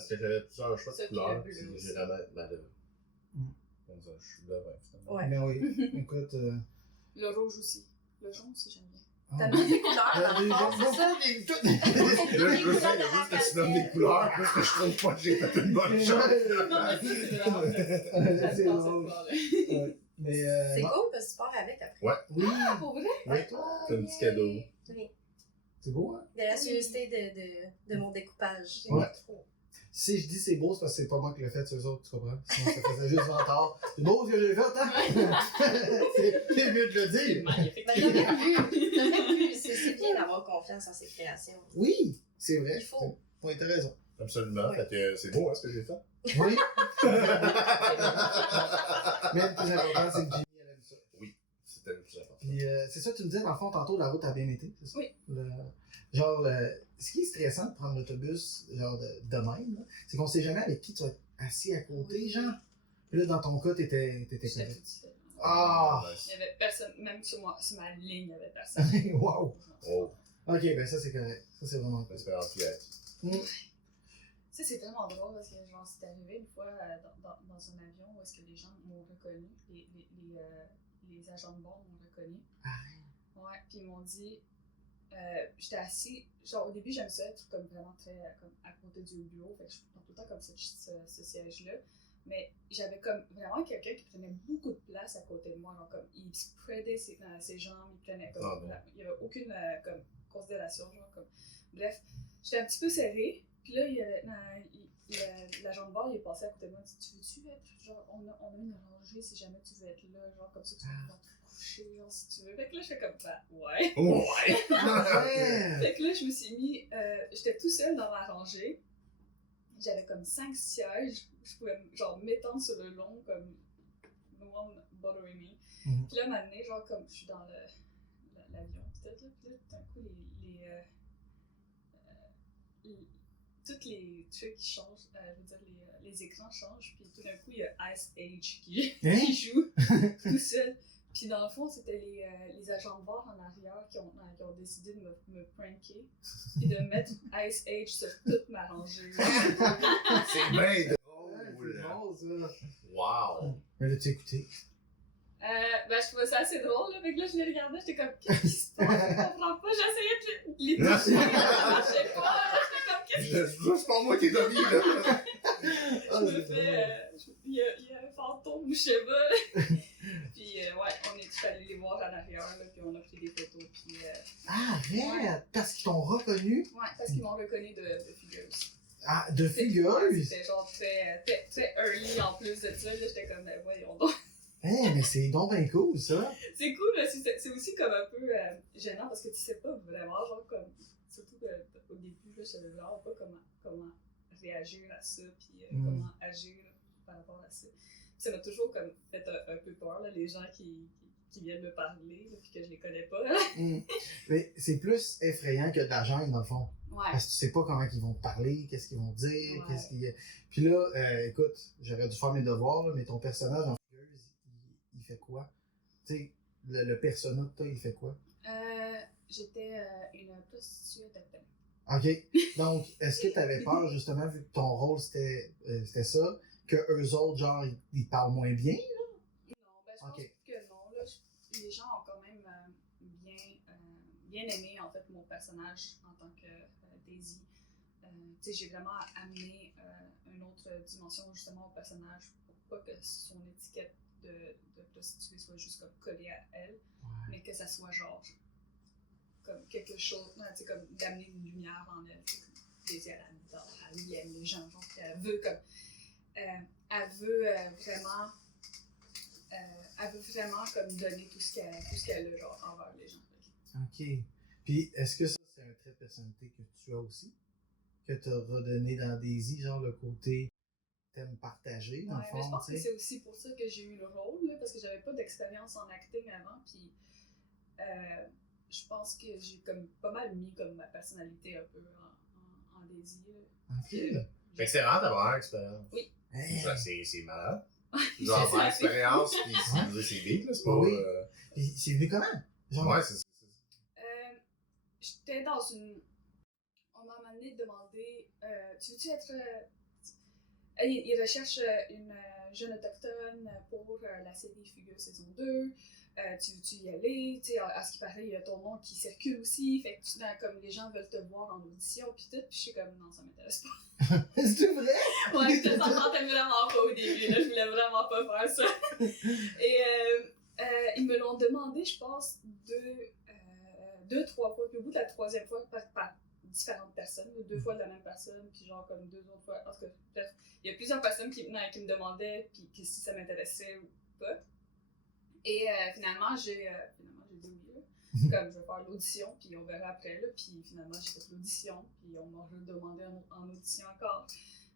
Parce que j'avais plusieurs choix de Ça, puis couleurs, le bleu puis aussi. j'ai vraiment ma de. Mm. Comme ça, je suis là, ouais, finalement. Ouais. Mais oui, écoute. Le rouge aussi. Le jaune aussi, j'aime bien. T'as mis des couleurs dans le fond, c'est ça? Là, je veux dire, juste que tu donnes des couleurs, parce que je trouve pas que j'ai fait une bonne chose. Non, mais ça, c'est vraiment C'est j'adore drôle. cette couleur-là. Ouais. Mais C'est non. cool parce que tu pars avec après. Oui, Ah, pour vrai? Oui, c'est un petit cadeau. Oui. c'est beau, hein? De la curiosité de mon découpage. Ouais. Trop. Si je dis c'est beau, c'est parce que c'est pas moi qui l'ai fait, c'est eux autres, tu comprends? Sinon, ça faisait juste ventard. C'est beau ce que j'ai fait, hein? C'est mieux de le C'est dire. magnifique. Ben, t'aurais pu. C'est bien d'avoir confiance en ses créations. Oui, c'est vrai. Il faut. Oui, t'as raison. Absolument, Ouais. fait que c'est beau, hein, ce que j'ai fait. Oui. Mais le plus important, c'est que Jimmy, elle aime ça. Oui, c'était le plus important. Puis c'est ça que tu me disais, dans le fond, tantôt, la route a bien été, c'est ça? Oui. Ce qui est stressant de prendre l'autobus, genre de même, là, c'est qu'on sait jamais avec qui tu vas être assis à côté, genre. Puis là, dans ton cas, t'étais J'étais correct. toute seule. Ah! Il y avait personne, même sur ma ligne, il y avait personne. Wow! Oh, Ok, ben ça, c'est correct. Ça, c'est vraiment cool. l'espérance qu'il y a. Ça, c'est tellement drôle parce que, genre, c'est arrivé une fois dans un avion où est-ce que les gens m'ont reconnu, les agents de bord m'ont reconnu. Ouais, puis ils m'ont dit, j'étais assis, genre, au début, j'aime ça être comme vraiment très, comme à côté du bureau, fait que je prends tout le temps comme ce siège-là. Mais j'avais comme vraiment quelqu'un qui prenait beaucoup de place à côté de moi, genre comme, il spreadait ses jambes, il prenait comme, Ah bon. il n'y avait aucune, comme, considération, genre, comme, bref, j'étais un petit peu serrée. Puis là, l'agent de bord, il est passé à côté de moi, il dit, tu veux-tu être, genre, on a une rangée si jamais tu veux être là, genre, comme ça, tu vas pouvoir te coucher, genre, si tu veux. Fait que là, je fais comme, bah, ouais. Oh, ouais! Ouais! Fait que là, je me suis mis, j'étais tout seul dans ma rangée, j'avais comme 5 sièges, je pouvais, genre, m'étendre sur le long, comme, no one bothering me. Mhm. Puis là, un moment donné, genre, comme, je suis dans l'avion, peut-être, là, puis là, tout d'un coup, tous les trucs qui changent, je veux dire, les écrans changent, puis tout d'un coup, il y a Ice Age qui joue tout seul. Puis dans le fond, c'était les agents de bord en arrière qui ont décidé de me pranker et de mettre Ice Age sur toute ma rangée. C'est bien Ouais, drôle! c'est drôle, ça. Wow! Mais là, tu as écouté. Ben, je trouvais ça assez drôle, là, mais là, je les regardais, j'étais comme, qu'est-ce qui se passe? Je comprends pas, j'essayais de les toucher, mais ça marchait pas, là, j'étais comme, qu'est-ce qui C'est pas moi qui ai dormi, là! je me fais, il y a un fantôme ou je sais pas. Puis ouais, on est allés les voir en arrière, là, puis on a pris des photos, puis Arrête! Parce qu'ils t'ont reconnu. ouais, parce qu'ils m'ont reconnu de figure aussi. Ah, de figueuse! C'était genre très early en plus de ça, là, j'étais comme, ben voyons donc. Hein, mais c'est donc bien cool, ça. C'est cool, mais c'est aussi comme un peu gênant parce que tu sais pas vraiment, genre comme, surtout au début, là, je savais vraiment pas comment réagir à ça, puis comment agir par rapport à ça. Puis ça m'a toujours comme fait un peu peur, là, les gens qui viennent me parler, là, puis que je les connais pas. Mais c'est plus effrayant que de la gêne, dans le fond. Ouais. Parce que tu sais pas comment ils vont te parler, qu'est-ce qu'ils vont dire, Ouais. Puis là, écoute, j'aurais dû faire mes devoirs, là, mais ton personnage en figueuse, il fait quoi? Tu sais, le persona de toi, il fait quoi? J'étais une prostituée d'Athènes. OK. Donc, est-ce que tu avais peur, justement, vu que ton rôle, c'était ça, que eux autres, genre, ils parlent moins bien? Non, ben je pense Ok. que non. Là, les gens ont quand même bien aimé en fait mon personnage en tant que Daisy. Tu sais, j'ai vraiment amené une autre dimension justement au personnage pour pas que son étiquette de prostituée soit juste comme collée à elle, mais que ça soit genre comme quelque chose, tu sais, comme d'amener une lumière en elle. Daisy, elle aime les gens, genre, elle veut comme elle veut vraiment comme donner tout ce qu'elle a genre envers les gens. OK. Puis, est-ce que ça, c'est un trait de personnalité que tu as aussi? Que tu as redonné dans Daisy, genre le côté t'aimes partager, dans le Mais je fond, pense que tu sais? c'est aussi pour ça que j'ai eu le rôle, là, parce que j'avais pas d'expérience en acting avant, puis je pense que j'ai comme pas mal mis comme ma personnalité un peu en Daisy. Là. OK. Fait que c'est rare d'avoir l'expérience. Oui. Hey. Ça, c'est malade. C'est Genre, avoir ça. l'expérience, pis c'est vite, là, c'est pas. Oui. Puis, c'est venu comment? Genre, Ouais, c'est ça. J'étais dans une. On m'a amené de demander tu veux-tu être Il recherche une jeune autochtone pour la série Fugueuse saison 2. Tu veux-tu y aller? Tu sais, à ce qui paraît, il y a ton nom qui circule aussi. Fait que comme les gens veulent te voir en audition, puis tout. Puis je suis comme, non, ça m'intéresse pas. C'est vrai? Ouais, je te sentais vraiment pas au début. Là, je voulais vraiment pas faire ça. Et ils me l'ont demandé, je pense, deux, trois fois. Puis au bout de la troisième fois, par différentes personnes, 2 fois de la même personne, puis genre comme 2 autres fois. En tout cas, bref, il y a plusieurs personnes qui me demandaient puis, que si ça m'intéressait ou pas. Et finalement, j'ai dit oui. Là. Comme je vais faire l'audition, puis on verra après. Là. Puis finalement, j'ai fait l'audition, puis on m'a redemandé en audition encore.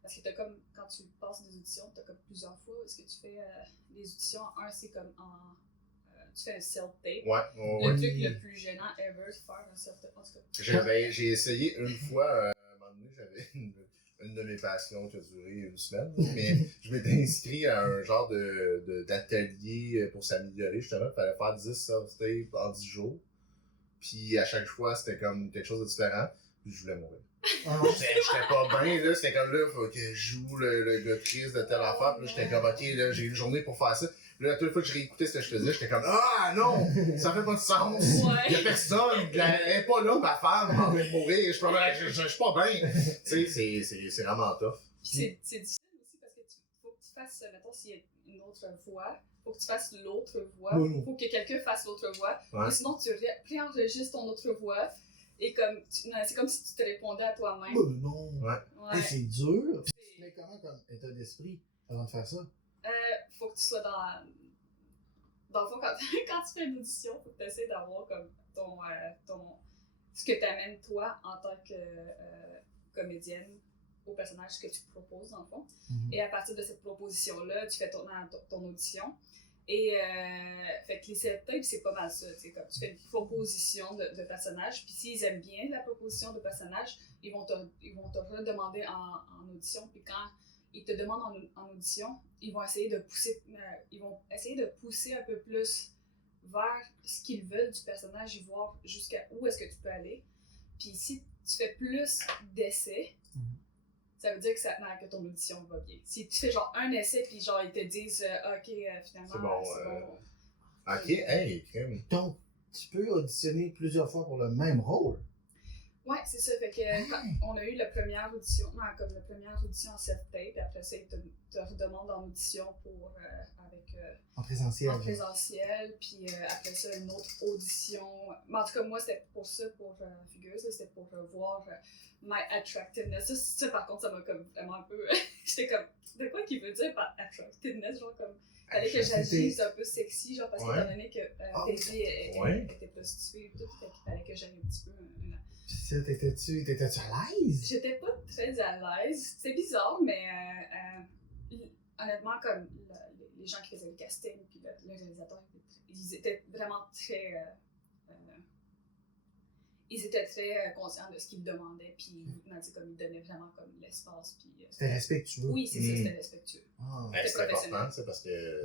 Parce que t'as comme, quand tu passes des auditions, t'as comme plusieurs fois. Est-ce que tu fais des auditions? Un, c'est comme tu fais un self-tape. Ouais, Le truc le plus gênant ever, c'est faire un self-tape. En tout cas. J'ai essayé une fois, à un moment donné, j'avais une de mes passions qui a duré une semaine, mais je m'étais inscrit à un genre d'atelier pour s'améliorer, justement. Il fallait faire 10 self-tapes en 10 jours. Puis à chaque fois, c'était comme quelque chose de différent. Puis je voulais mourir. J'étais pas bien, là. C'était comme là, faut que je joue le gars triste de telle affaire. Puis là, j'étais comme, ok, là, j'ai une journée pour faire ça. Puis là, toute fois que je réécoutais ce que je faisais, j'étais comme, ah non, ça fait pas de sens. Ouais. Y'a personne, elle est pas là, ma femme, en train de mourir. Je suis pas bien. Tu sais, c'est vraiment tough. Puis c'est difficile aussi parce que faut que tu fasses, mettons, s'il y a une autre voix, faut que tu fasses l'autre voix. Faut que quelqu'un fasse l'autre voix. Ouais. Ou sinon, tu préenregistres ton autre voix. Et comme, c'est comme si tu te répondais à toi-même. Non. Ouais. Hey, c'est dur. Puis tu te mets comment comme état d'esprit avant de faire ça? Faut que tu sois dans le fond, quand tu fais une audition, faut que tu essaies d'avoir comme ce que t'amènes toi en tant que comédienne au personnage que tu proposes dans le fond. Et à partir de cette proposition-là, tu fais ton audition. Et fait que les self-tapes, c'est pas mal ça. Comme tu fais une proposition de personnage, puis s'ils aiment bien la proposition de personnage, ils vont te redemander en audition. Puis quand ils te demandent en audition, ils vont essayer de pousser un peu plus vers ce qu'ils veulent du personnage et voir jusqu'à où est-ce que tu peux aller. Puis si tu fais plus d'essais, ça veut dire que ton audition va bien. Si tu fais genre un essai, puis genre ils te disent ok, finalement, c'est bon. Ok, hey, crème. Donc, tu peux auditionner plusieurs fois pour le même rôle. Ouais, c'est ça. Fait que quand on a eu la première audition, en self-tape, puis après ça, ils te redemandent en audition En présentiel. En présentiel, puis après ça, une autre audition. Mais en tout cas, moi, c'était pour ça, pour Fugueuse, c'était pour voir my attractiveness. Ça, par contre, ça m'a comme vraiment un peu. J'étais comme, de quoi qu'il veut dire par attractiveness? Genre, comme, fallait que j'agisse un peu sexy, genre, parce que étant donné que Daisy était prostituée et tout, fait qu'il fallait que j'aille un petit peu. Puis ça, t'étais-tu à l'aise? J'étais pas très à l'aise. C'est bizarre, mais honnêtement, comme les gens qui faisaient le casting puis le réalisateur, ils étaient vraiment très. Ils étaient très conscients de ce qu'ils demandaient, puis ils donnaient vraiment comme l'espace. C'était respectueux. Oui, c'est ça, c'était respectueux. C'est important, ça, parce que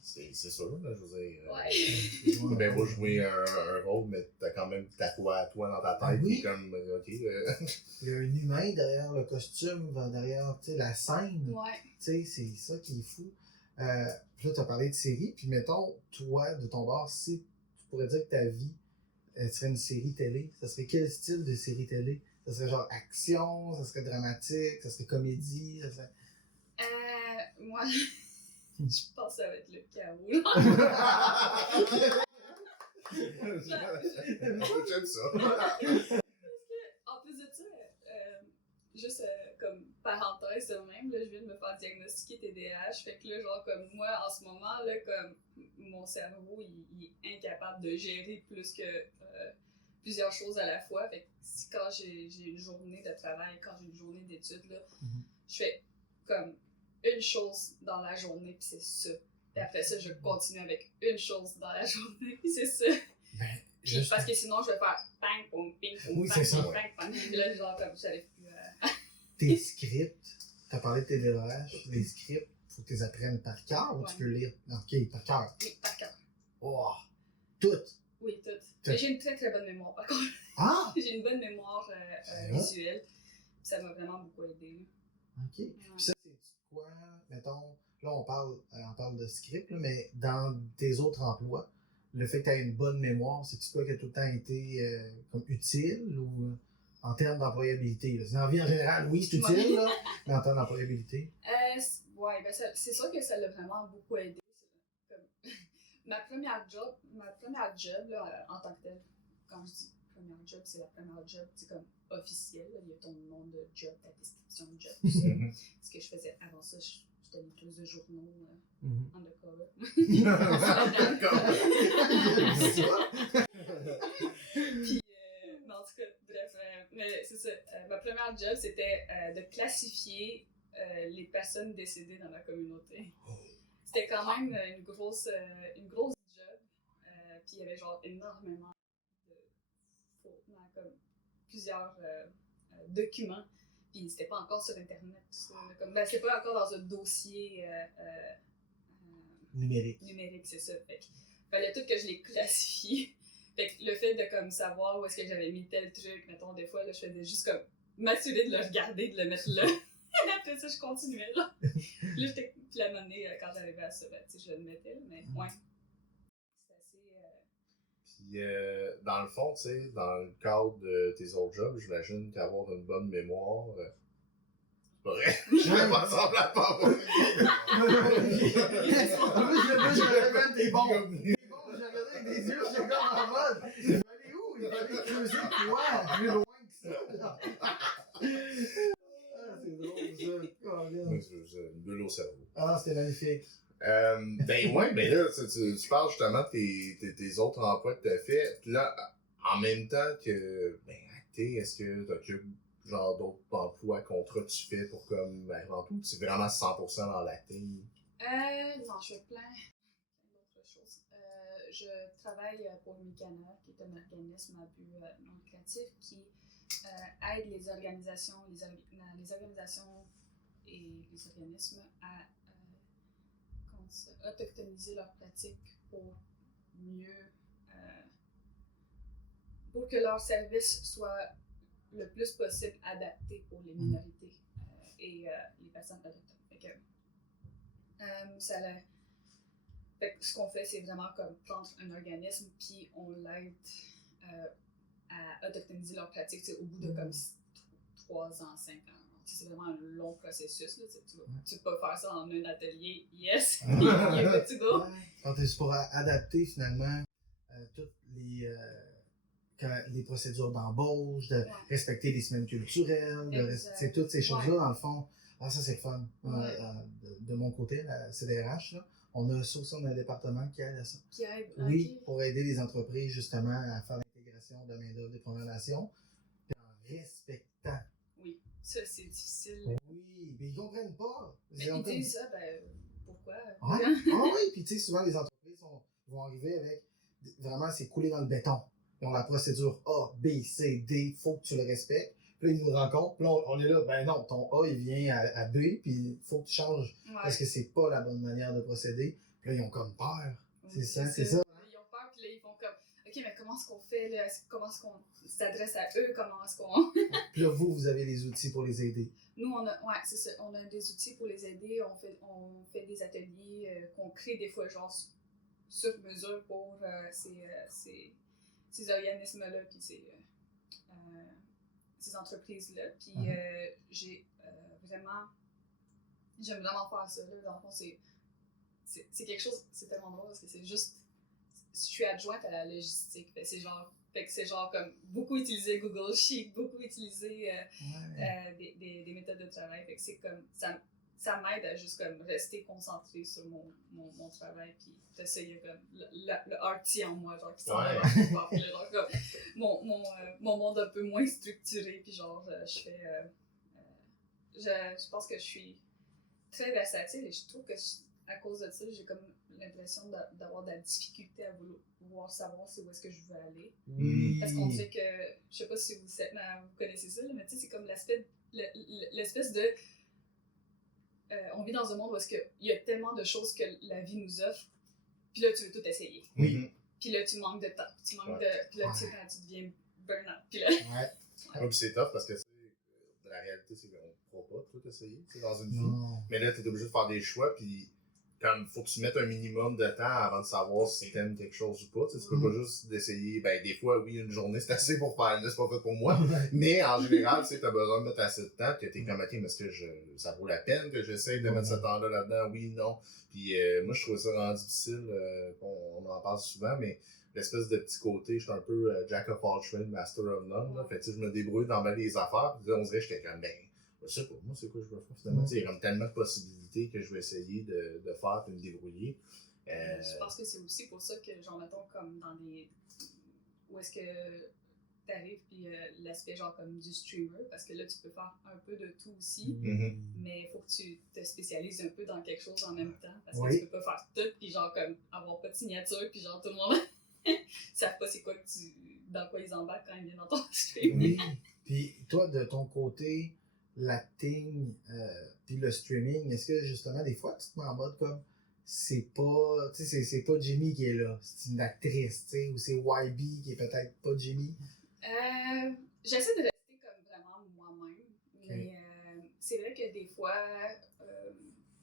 c'est sûr, là, je veux dire. Ouais. Ben, moi, jouer un rôle, mais t'as quand même ta voix à toi dans ta tête, Oui. puis comme, ok. Il y a un humain derrière le costume, derrière la scène. Ouais. Tu sais, c'est ça qui est fou. Puis là, tu as parlé de série, puis mettons, toi, de ton bord, si tu pourrais dire que ta vie serait une série télé, ça serait quel style de série télé? Ça serait genre action, ça serait dramatique, ça serait comédie, ça serait... Moi, je pense que ça va être le chaos. J'aime ça. Parce que, en plus de ça, juste comme parenthèse de même, là, je viens de me faire diagnostiquer TDAH. Fait que là, genre, comme moi, en ce moment, là, comme mon cerveau, il est incapable de gérer plus que plusieurs choses à la fois. Fait que quand j'ai une journée de travail, quand j'ai une journée d'études, là, je fais comme une chose dans la journée, puis c'est ça. Puis après ça, je continue avec une chose dans la journée, puis c'est ça. Puis parce que sinon, je vais faire bang, pong, ping, pong, oui, bang, c'est pong, bang, bang. Puis là, genre, comme j'arrive plus à... Tes scripts, t'as parlé de TDAH, les scripts, faut que tu les apprennes par cœur ou tu peux lire? Ok, par cœur. Oui, par cœur. Oh, toutes. Oui, toutes. Mais j'ai une très très bonne mémoire, par contre. Ah! J'ai une bonne mémoire visuelle. Ça m'a vraiment beaucoup aidé. Ok. Puis ça, c'est quoi, mettons, là on parle de script, là, mais dans tes autres emplois, le fait que tu aies une bonne mémoire, c'est-tu quoi qui a tout le temps été comme utile ou en termes d'employabilité? Là? Dans la vie en général, oui, c'est utile, là, mais en termes d'employabilité. Ouais, ben c'est sûr que ça l'a vraiment beaucoup aidé. Comme, ma première job là, en tant que telle, quand je dis première job, c'est la première job, c'est comme officielle. Là, il y a ton nom de job, ta description de job, tout ça. Ce que je faisais avant ça, j'étais lectrice de journaux undercover. Puis, mais en tout cas, bref, mais c'est ça. Ma première job, c'était de classifier les personnes décédées dans ma communauté. C'était quand même une grosse job. Puis il y avait genre énormément de comme plusieurs documents. Puis c'était pas encore sur Internet. C'était pas encore dans un dossier Numérique, c'est ça. Fait qu'il fallait tout que je les classifie. Fait que le fait de comme savoir où est-ce que j'avais mis tel truc, mettons, des fois, là, je faisais juste comme m'assurer de le regarder, de le mettre là. Et après ça, je continuais, là. Puis la monnaie, quand j'arrivais à ça, ben, tu sais, je le mettais, là, mais ouais. C'est assez... Puis, dans le fond, tu sais, dans le cadre de tes autres jobs, j'imagine qu'avoir une bonne mémoire, c'est pas vrai. Je fais pas semblant de pas avoir je me même t'es bon. Je regardais avec des yeux, j'étais comme en mode. Il fallait où? Il fallait creuser quoi? Plus loin que ça. C'est drôle, ça. Une bulle au cerveau. Ah, c'était magnifique. Ben ouais, ben là, tu parles justement de tes autres emplois que t'as fait. Puis là, en même temps que, ben, est-ce que t'occupes genre d'autres emplois, contrats que tu fais pour comme, ben, avant tout, c'est vraiment 100% dans l'acting? Non, je fais plein d'autres choses. Je travaille pour Micana, qui est un organisme à but non lucratif qui aide les organisations et les organismes à autochtoniser leurs pratiques pour mieux pour que leur service soit le plus possible adapté pour les minorités et les personnes autochtones. Fait que ce qu'on fait, c'est vraiment comme prendre un organisme puis on l'aide à autochtoniser leurs pratiques au bout de comme 3 ans, 5 ans. C'est vraiment un long processus. Là, tu peux pas faire ça en un atelier, yes, puis you're good to go. Quand tu es pour adapter finalement toutes les procédures d'embauche, de respecter les semaines culturelles, c'est toutes ces choses-là, dans le fond. Ah, ça, c'est le fun. De mon côté, la CDRH, là, on a ça aussi, on a un département qui aide à ça. Qui aide, oui, pour aider les entreprises justement à faire l'intégration de main-d'œuvre des Premières Nations, puis en respectant. Oui, ça, c'est difficile. Oui, mais ils comprennent pas. Mais ils disent ça, ben, pourquoi? Ouais. Oui, puis tu sais, souvent les entreprises vont arriver avec vraiment, c'est coulé dans le béton. Ils ont la procédure A, B, C, D, faut que tu le respectes. Puis là, ils nous rencontrent, puis là, on est là, ben non, ton A, il vient à B, puis il faut que tu changes, parce que c'est pas la bonne manière de procéder. Puis là, ils ont comme peur. C'est ça. Ils ont peur, puis là, ils font comme, OK, mais comment est-ce qu'on fait, là? Comment est-ce qu'on s'adresse à eux? Comment est-ce qu'on... Puis là, vous avez les outils pour les aider. Nous, c'est ça, on a des outils pour les aider, on fait des ateliers qu'on crée des fois, genre, sur mesure pour ces organismes-là, puis ces entreprises-là. Puis j'aime vraiment faire ça. Là. Dans le fond, c'est quelque chose, c'est tellement drôle parce que c'est juste, je suis adjointe à la logistique. Fait que c'est genre comme beaucoup utiliser Google Sheet, beaucoup utiliser des méthodes de travail. Fait que c'est comme, ça m'aide à juste comme rester concentré sur mon travail. Puis après ça, il y a comme le arty en moi, genre qui s'en va genre comme mon monde un peu moins structuré. Puis genre, je pense que je suis très versatile et je trouve que à cause de ça, j'ai comme l'impression d'avoir de la difficulté à vouloir savoir où est-ce que je veux aller. Parce qu'on dirait que, je sais pas si vous connaissez ça, mais tu sais, c'est comme l'espèce de... on vit dans un monde où il y a tellement de choses que la vie nous offre, puis là, tu veux tout essayer. Puis là, tu manques de temps, puis là, tu deviens burn-out. Puis là... puis c'est tough parce que la réalité, réalité, c'est qu'on ne pourra pas tout essayer, tu sais, dans une vie. Non. Mais là, t'es obligé de faire des choix, puis comme faut que tu mettes un minimum de temps avant de savoir si t'aimes quelque chose ou pas. Tu sais, tu peux pas juste d'essayer, ben des fois, oui, une journée c'est assez pour faire, là, c'est pas fait pour moi. Mais en général, tu sais, t'as besoin de mettre assez de temps, que t'es comme, ok, mais est-ce que ça vaut la peine que j'essaye de mettre ce temps-là là-dedans? Oui, non. Puis moi, je trouve ça vraiment difficile, on en parle souvent, mais l'espèce de petit côté, je suis un peu Jack of all trades, master of none, là. Fait que tu sais, je me débrouille dans bien les affaires, puis là, on dirait que j'étais comme, ben, je sais pas, moi, c'est quoi je veux faire finalement. Tu sais, il y a comme tellement de possibilités que je vais essayer de faire et me débrouiller. Je pense que c'est aussi pour ça que, genre, mettons, comme dans des. Où est-ce que t'arrives, puis l'aspect, genre, comme du streamer, parce que là, tu peux faire un peu de tout aussi, mais il faut que tu te spécialises un peu dans quelque chose en même temps, parce que tu peux pas faire tout, puis genre, comme, avoir pas de signature, puis genre, tout le monde savent pas c'est quoi dans quoi ils embarquent quand ils viennent dans ton stream. Oui, puis toi, de ton côté, l'acting, puis le streaming, est-ce que justement, des fois, tu te mets en mode comme, c'est pas Jimmy qui est là, c'est une actrice, tu sais, ou c'est YB qui est peut-être pas Jimmy? J'essaie de rester comme vraiment moi-même, mais c'est vrai que des fois,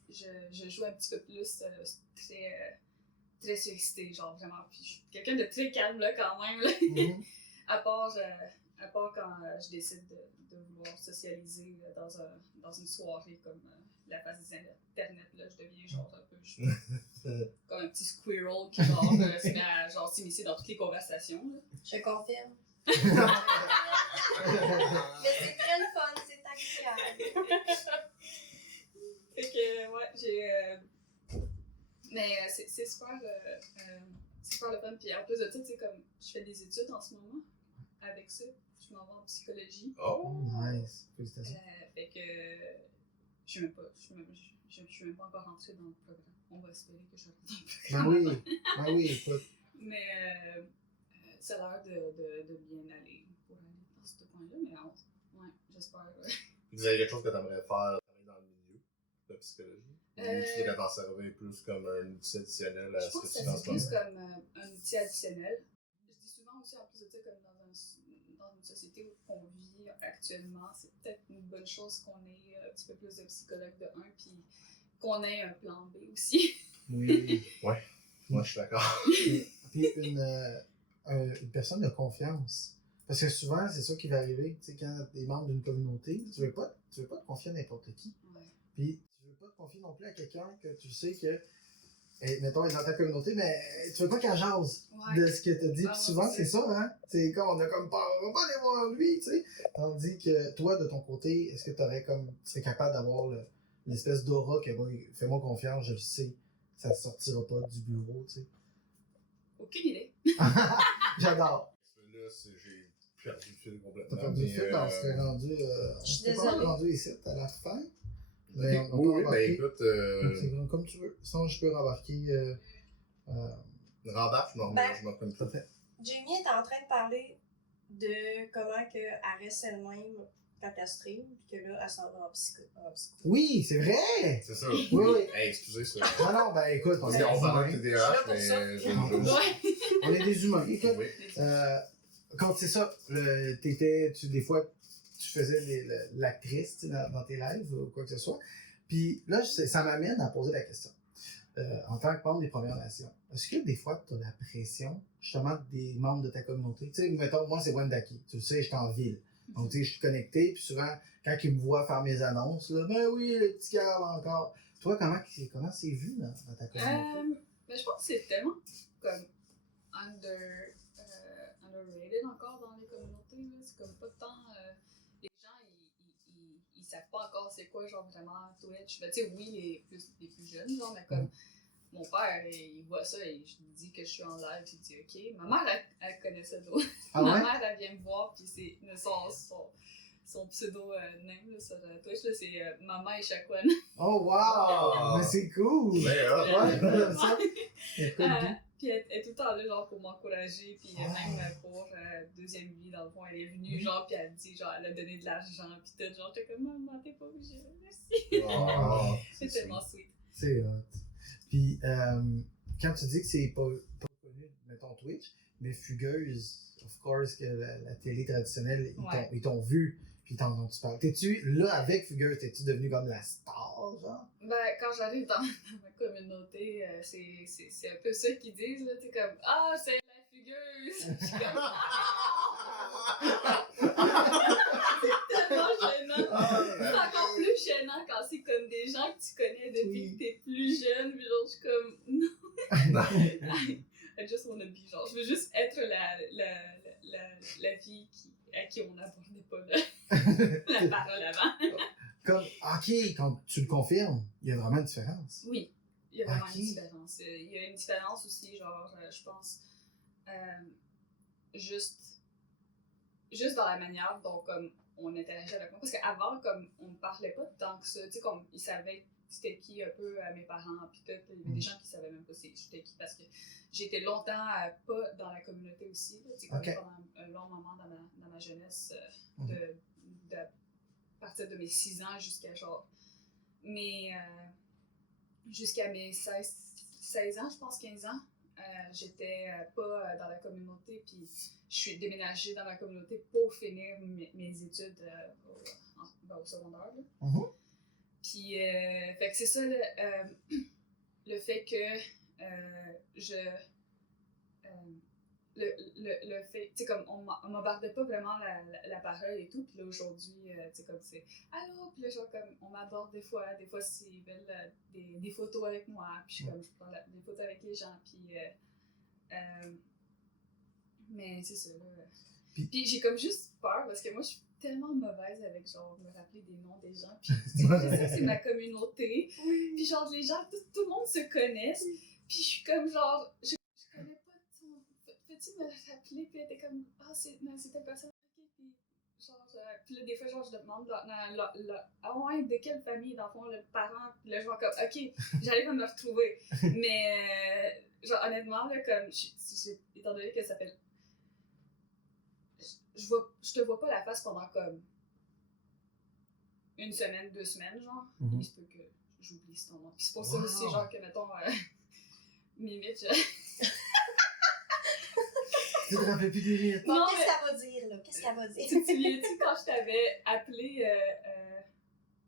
je joue un petit peu plus très sollicité, genre vraiment. Puis je suis quelqu'un de très calme là quand même, là. à part quand je décide de vouloir socialiser dans une soirée comme la phase des internet, là, je deviens genre un peu comme un petit squirrel qui genre se met à genre s'immiscer dans toutes les conversations. Là. Je confirme. Mais c'est très le fun, c'est agréable. Fait que, ouais, j'ai. Mais c'est super le fun. Puis en plus de tout, tu sais, comme je fais des études en ce moment avec ça. Je m'en vais en psychologie. Oh! Nice! Félicitations. Fait que je suis même pas encore rentrée dans le programme. On va espérer que je rentre dans le programme. Ben oui, écoute. Mais ça a l'air de bien aller pour aller dans ce point-là. Mais ouais, j'espère. Vous avez quelque chose que tu aimerais faire dans le milieu de la psychologie? Ou tu devrais t'en servir plus comme un outil additionnel à ce que tu fais en ce moment? Je pense que c'est plus comme un outil additionnel. Je dis souvent aussi, en plus de ça, comme dans une société où on vit actuellement, c'est peut-être une bonne chose qu'on ait un petit peu plus de psychologues de un, puis qu'on ait un plan B aussi. Oui. Ouais, moi je suis d'accord. Puis une personne de confiance. Parce que souvent, c'est ça qui va arriver, tu sais, quand tu es membre d'une communauté, tu veux pas te confier à n'importe qui. Ouais. Puis tu veux pas te confier non plus à quelqu'un que tu sais que, mettons, elle est dans ta communauté, mais tu veux pas qu'elle jase de ce que tu dit. Puis souvent, c'est ça, hein? C'est comme, on a comme peur, on va pas aller voir lui, tu sais. Tandis que toi, de ton côté, est-ce que tu serais capable d'avoir l'espèce d'aura que, fais-moi confiance, je le sais, ça sortira pas du bureau, tu sais. Aucune idée. J'adore. Là, j'ai perdu le fil complètement. T'as perdu le fil, on serait rendu. Je suis pas désolée. rendu ici à la fin. Mais on oui, peut ben écoute. c'est comme tu veux. Sinon, je peux rembarquer. Rembarque, je m'en prends Tout à fait. Jamie est en train de parler de comment qu'elle reste elle-même quand elle stream, puis que là, elle s'en va en psycho. Oui, c'est vrai! C'est ça. Oui, oui. Hey, excusez ça. Non, ben écoute, on est des On parle de humains. TDAH, Je suis là mais pour ça. Ouais. On est des humains. Écoute, Oui. quand c'est ça, des fois, tu faisais l'actrice tu sais, dans tes lives ou quoi que ce soit. Puis là, ça m'amène à poser la question. En tant que membre des Premières Nations, est-ce que des fois, tu as la pression, justement, des membres de ta communauté? Tu sais, mettons, moi, c'est Wendaki. Tu le sais, je suis en ville. Donc, tu sais, je suis connecté, puis souvent, quand ils me voient faire mes annonces, là, ben oui, le petit Carl encore. Toi, comment c'est vu dans ta communauté? Mais je pense que c'est tellement comme underrated encore dans les communautés. Là. C'est comme pas tant. Les gens, ils savent pas encore c'est quoi, genre vraiment Twitch. Ben, tu sais, oui, les plus jeunes, genre, mais comme mon père, il voit ça et je lui dis que je suis en live, il dit OK. Ma mère, elle connaît ça d'autre. Ah Ma ouais? mère, elle vient me voir, puis c'est son pseudo-name là, sur Twitch, là, c'est Maman et Chakwan. Oh, wow! Mais c'est cool! Mais, Ouais, j'aime ça. Écoute, Puis elle est tout le temps là, genre, pour m'encourager, puis même pour deuxième vie, dans le fond, elle est venue, genre, puis elle dit, genre, elle a donné de l'argent, puis tout, genre, t'es comme, maman, t'es pas obligée, merci. Oh, c'est tellement sweet. c'est hot. Puis, quand tu dis que c'est pas connu, mettons Twitch, mais Fugueuse, of course, que la télé traditionnelle, ils t'ont vu. Puis tu parles. T'es-tu, là, avec Fugueuse, t'es-tu devenu comme la star, genre? Ben, quand j'arrive dans ma communauté, c'est un peu ça qu'ils disent, là, tu sais, comme « Ah, c'est la fugueuse! » Je suis comme c'est tellement gênant! C'est encore plus gênant quand c'est comme des gens que tu connais depuis que t'es plus jeune, puis genre, je suis comme « Non! I just wanna be, genre, je veux juste être la fille à qui on n'abordait pas la parole avant. » Comme, ok, quand tu le confirmes, il y a vraiment une différence. Oui, il y a vraiment Ok. une différence. Il y a une différence aussi, genre, je pense, juste dans la manière dont comme, on interagit avec moi. Parce qu'avant, comme, on ne parlait pas tant que ça. Tu sais, comme, ils savaient c'était qui un peu mes parents, puis tout. Il y avait des gens qui ne savaient même pas j'étais qui. Parce que j'étais longtemps pas dans la communauté aussi. Tu sais, comme pendant un long moment dans ma jeunesse, de partir de mes 6 ans jusqu'à genre. Jusqu'à mes 16 ans, je pense 15 ans, j'étais pas dans la communauté, puis je suis déménagée dans la communauté pour finir mes études au secondaire. Puis, fait que c'est ça, le fait que le fait, tu sais, comme on m'abordait pas vraiment la parole et tout, puis là aujourd'hui, tu sais, comme c'est allô, puis là, genre, comme on m'aborde des fois s'ils veulent des photos avec moi, puis comme je prends des photos avec les gens, puis mais c'est ça, là. Puis j'ai comme juste peur parce que moi, je suis tellement mauvaise avec genre me rappeler des noms des gens, puis je sais que c'est ma communauté, puis genre les gens, tout le monde se connaisse, puis je suis comme genre, je connais pas peux-tu me le rappeler? Puis elle était comme, ah, c'est telle personne, ok. Puis, genre, puis là, des fois, genre, je demande, ah ouais, de quelle famille, dans le fond, le parent. Puis là, je vois comme, ok, j'arrive à me retrouver. Mais, genre, honnêtement, là, comme, étant donné que ça fait. Je te vois pas la face pendant comme 1 semaine, 2 semaines, genre. Il se peut que j'oublie ce nom. Puis c'est pour ça aussi, genre, que, mettons, limite, Tu te rappelles plus des lettres. Bon, qu'est-ce qu'elle va dire, là? Qu'est-ce qu'elle va dire? Tu te souviens-tu quand je t'avais appelé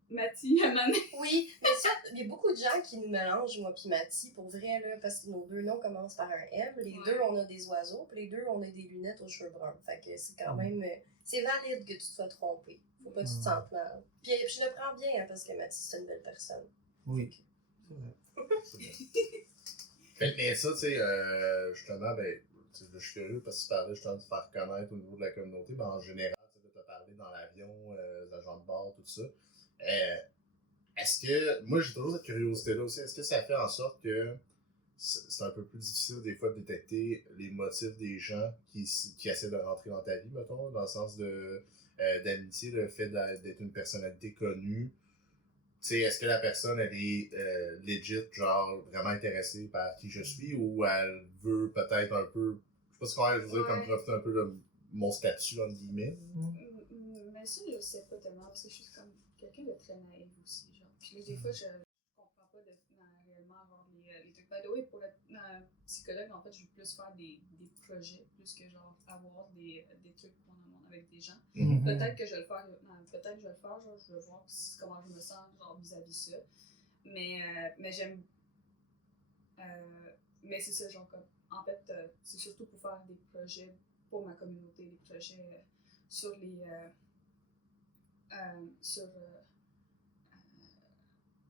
Mathie à Mané? Oui, mais ça, il y a beaucoup de gens qui nous mélangent, moi puis Mathie, pour vrai, là, parce que nos 2 noms commencent par un M. Les 2, on a des oiseaux, puis les 2, on a des lunettes aux cheveux bruns. Fait que c'est quand même... c'est valide que tu te sois trompé. Faut pas que tu te sentes mal. Puis je le prends bien, hein, parce que Mathie, c'est une belle personne. Oui, c'est vrai. Mais ça, tu sais, justement, ben, je suis curieux parce que tu parlais justement de faire connaître au niveau de la communauté, mais en général, tu as parlé dans l'avion, les agents de bord, tout ça. Est-ce que, moi j'ai toujours cette curiosité-là aussi, est-ce que ça fait en sorte que c'est un peu plus difficile des fois de détecter les motifs des gens qui essaient de rentrer dans ta vie, mettons, dans le sens d'amitié, le fait d'être une personnalité connue? Tu sais, est-ce que la personne, elle est legit, genre, vraiment intéressée par qui je suis, ou elle veut peut-être un peu, je sais pas ce qu'on va dire, comme profiter un peu de mon statut, entre guillemets. Mais ça, je sais pas tellement, parce que je suis comme quelqu'un de très naïf aussi, genre. Puis là, des fois, je comprends pas réellement genre, les trucs. By the way, pour être psychologue, en fait, je veux plus faire des projets, plus que genre avoir des trucs one-on-one avec des gens. Peut-être que je vais le faire, genre, je vais voir comment je me sens, genre, vis-à-vis ça. Mais j'aime. Mais c'est ça, genre, comme, en fait, c'est surtout pour faire des projets pour ma communauté, des projets sur les.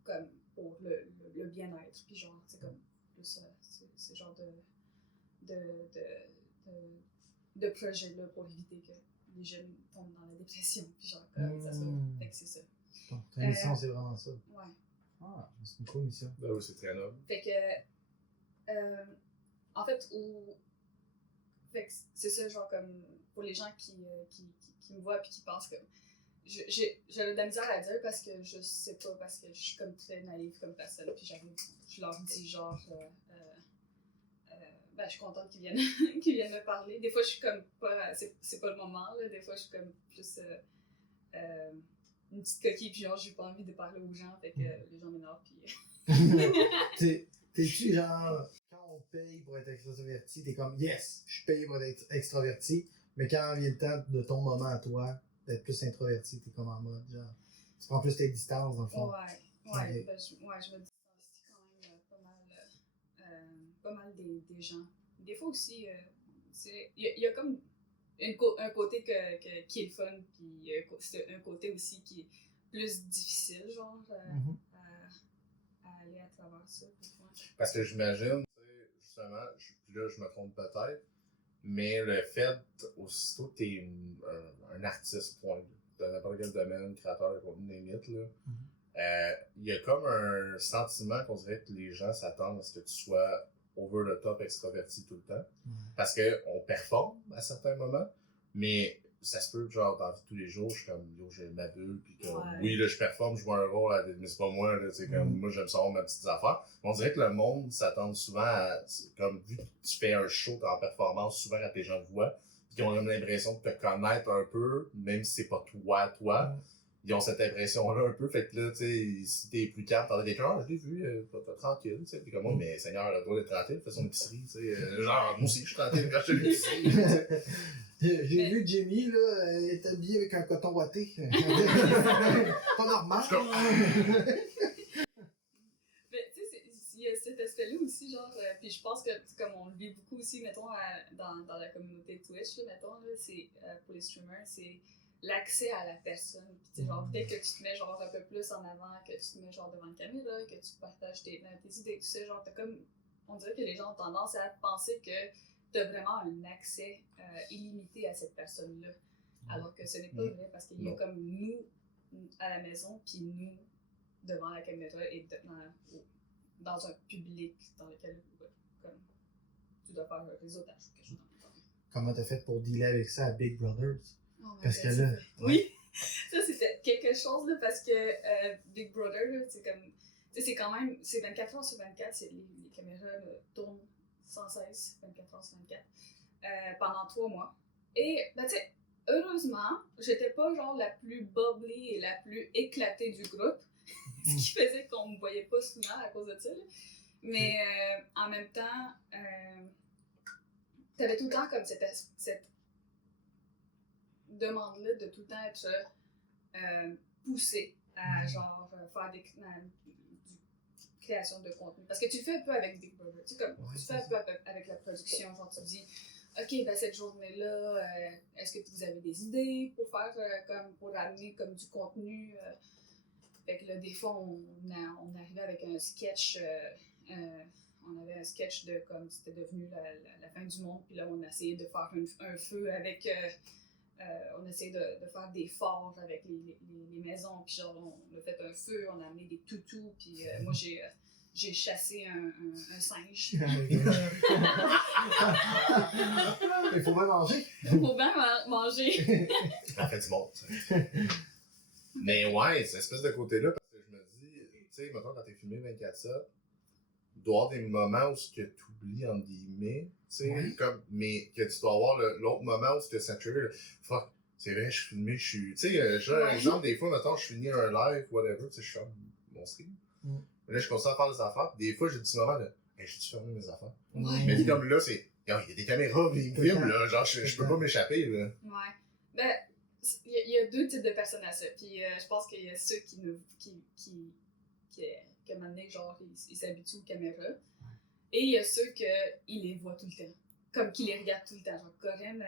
Comme pour le bien-être, puis genre, c'est comme plus ce genre de projet-là pour éviter que les jeunes tombent dans la dépression, puis genre, comme ça soit. Fait que c'est ça. Bon, ta mission, c'est vraiment ça. Ouais. Ah, c'est une cool mission. Ben oui, c'est très noble. Fait que, en fait, fait que c'est ça, genre, comme, pour les gens qui me voient puis qui pensent que j'ai de la misère à dire parce que je sais pas, parce que je suis comme très naïve comme personne, puis je leur dis genre, ben je suis contente qu'ils viennent, qu'ils viennent me parler. Des fois je suis comme pas, c'est pas le moment, là. Des fois je suis comme plus une petite coquille, puis genre j'ai pas envie de parler aux gens, fait que les gens m'énervent, puis... T'es-tu genre, quand on paye pour être extraverti, t'es comme yes, je paye pour être extraverti, mais quand vient le temps de ton moment à toi, d'être plus introverti, t'es comme en mode, genre, tu prends plus tes distances, dans le fond. Ouais, Ok. ben, je me distancie quand même pas mal des gens. Des fois aussi, il y a comme un côté qui est le fun, puis c'est un côté aussi qui est plus difficile, genre, Mhm. à aller à travers ça. Ouais. Parce que j'imagine, tu sais, justement, puis là, je me trompe peut-être, mais le fait, aussitôt que t'es un artiste, point, dans n'importe quel domaine, créateur de contenu limite, là, il y a comme un sentiment qu'on dirait que les gens s'attendent à ce que tu sois over the top extraverti tout le temps. Parce qu'on performe à certains moments, mais ça se peut que, genre, dans la vie de tous les jours, je suis comme, yo, j'ai ma bulle, pis comme, oui, là, je performe, je joue un rôle, mais c'est pas moi, là, c'est comme, moi, j'aime savoir mes petites affaires. On dirait que le monde s'attend souvent à, comme, vu que tu fais un show, t'es en performance, souvent quand les gens te voient, pis qu'ils ont même l'impression de te connaître un peu, même si c'est pas toi. Ils ont cette impression-là un peu, fait que là, tu sais, si t'es plus calme, t'en as quelqu'un, je l'ai vu, t'es tranquille, tu sais, t'es comme moi, mais Seigneur, le droit d'être tranquille, fais son épicerie, tu sais, genre, moi aussi, je suis tranquille quand je fais l'épicerie, tu sais. J'ai vu Jamie, là, elle est habillée avec un coton watté. Pas normal. Mais tu sais, il y a cet aspect-là aussi, genre, puis je pense que, comme on le vit beaucoup aussi, mettons, dans la communauté Twitch, là, mettons, là, c'est, pour les streamers, c'est l'accès à la personne. Puis, tu sais, genre, dès que tu te mets, genre, un peu plus en avant, que tu te mets, genre, devant une caméra, que tu partages tes idées, tu sais, genre, t'as comme, on dirait que les gens ont tendance à penser que t'as vraiment un accès illimité à cette personne-là. Alors que ce n'est pas vrai, parce qu'il y a comme nous à la maison, puis nous devant la caméra et dans un public dans lequel comme, tu dois faire un réseautage ou quelque chose comme ça. Comment t'as fait pour dealer avec ça à Big Brothers? Oh Parce que God, là... Oui! Ça, c'était quelque chose, là, parce que Big Brother, là, c'est comme... Tu sais, c'est quand même... C'est 24 heures sur 24, les caméras tournent sans cesse, 24 heures sur 24, pendant 3 mois. Et, ben, tu sais, heureusement, j'étais pas, genre, la plus bubbly et la plus éclatée du groupe. Ce qui faisait qu'on me voyait pas souvent à cause de ça. Là. Mais en même temps, t'avais tout le temps comme cette demande-là de tout le temps être poussé à genre faire des créations de contenu. Parce que tu le fais un peu avec Big Brother. Tu sais, comme tu fais un peu avec la production. Genre tu dis, OK, ben cette journée-là, est-ce que vous avez des idées pour faire pour amener comme du contenu fait que là, des fois, on arrivait avec un sketch, on avait un sketch de comme c'était devenu la fin du monde, puis là, on essayait de faire un feu avec, on essayait de faire des forts avec les maisons, puis genre, on a fait un feu, on a amené des toutous, puis moi, j'ai chassé un singe. Il faut bien manger. Il faut bien manger. Ça fait du monde, ça. Mais ouais, c'est espèce de côté-là, parce que je me dis, tu sais, mettons, quand t'es filmé 24/7, il doit y avoir des moments où tu oublies, entre guillemets, tu sais, comme, mais que tu dois avoir l'autre moment où tu te saturé, fuck, c'est vrai, je suis filmé, je suis, tu sais, j'ai un exemple, des fois, mettons, je finis un live, whatever, tu sais, je ferme mon stream. Là, je continue à faire des affaires, des fois, j'ai des petits moments de, hey, j'ai-tu fermé mes affaires? Mais comme là, c'est, il y a des caméras, ils me filment, là, genre, je peux pas m'échapper, là. Ouais. Ben, il y a deux types de personnes à ça. Puis je pense qu'il y a ceux que maintenant, genre, ils s'habituent aux caméras. Et il y a ceux qui les voient tout le temps. Comme qui les regardent tout le temps. Genre, Corinne,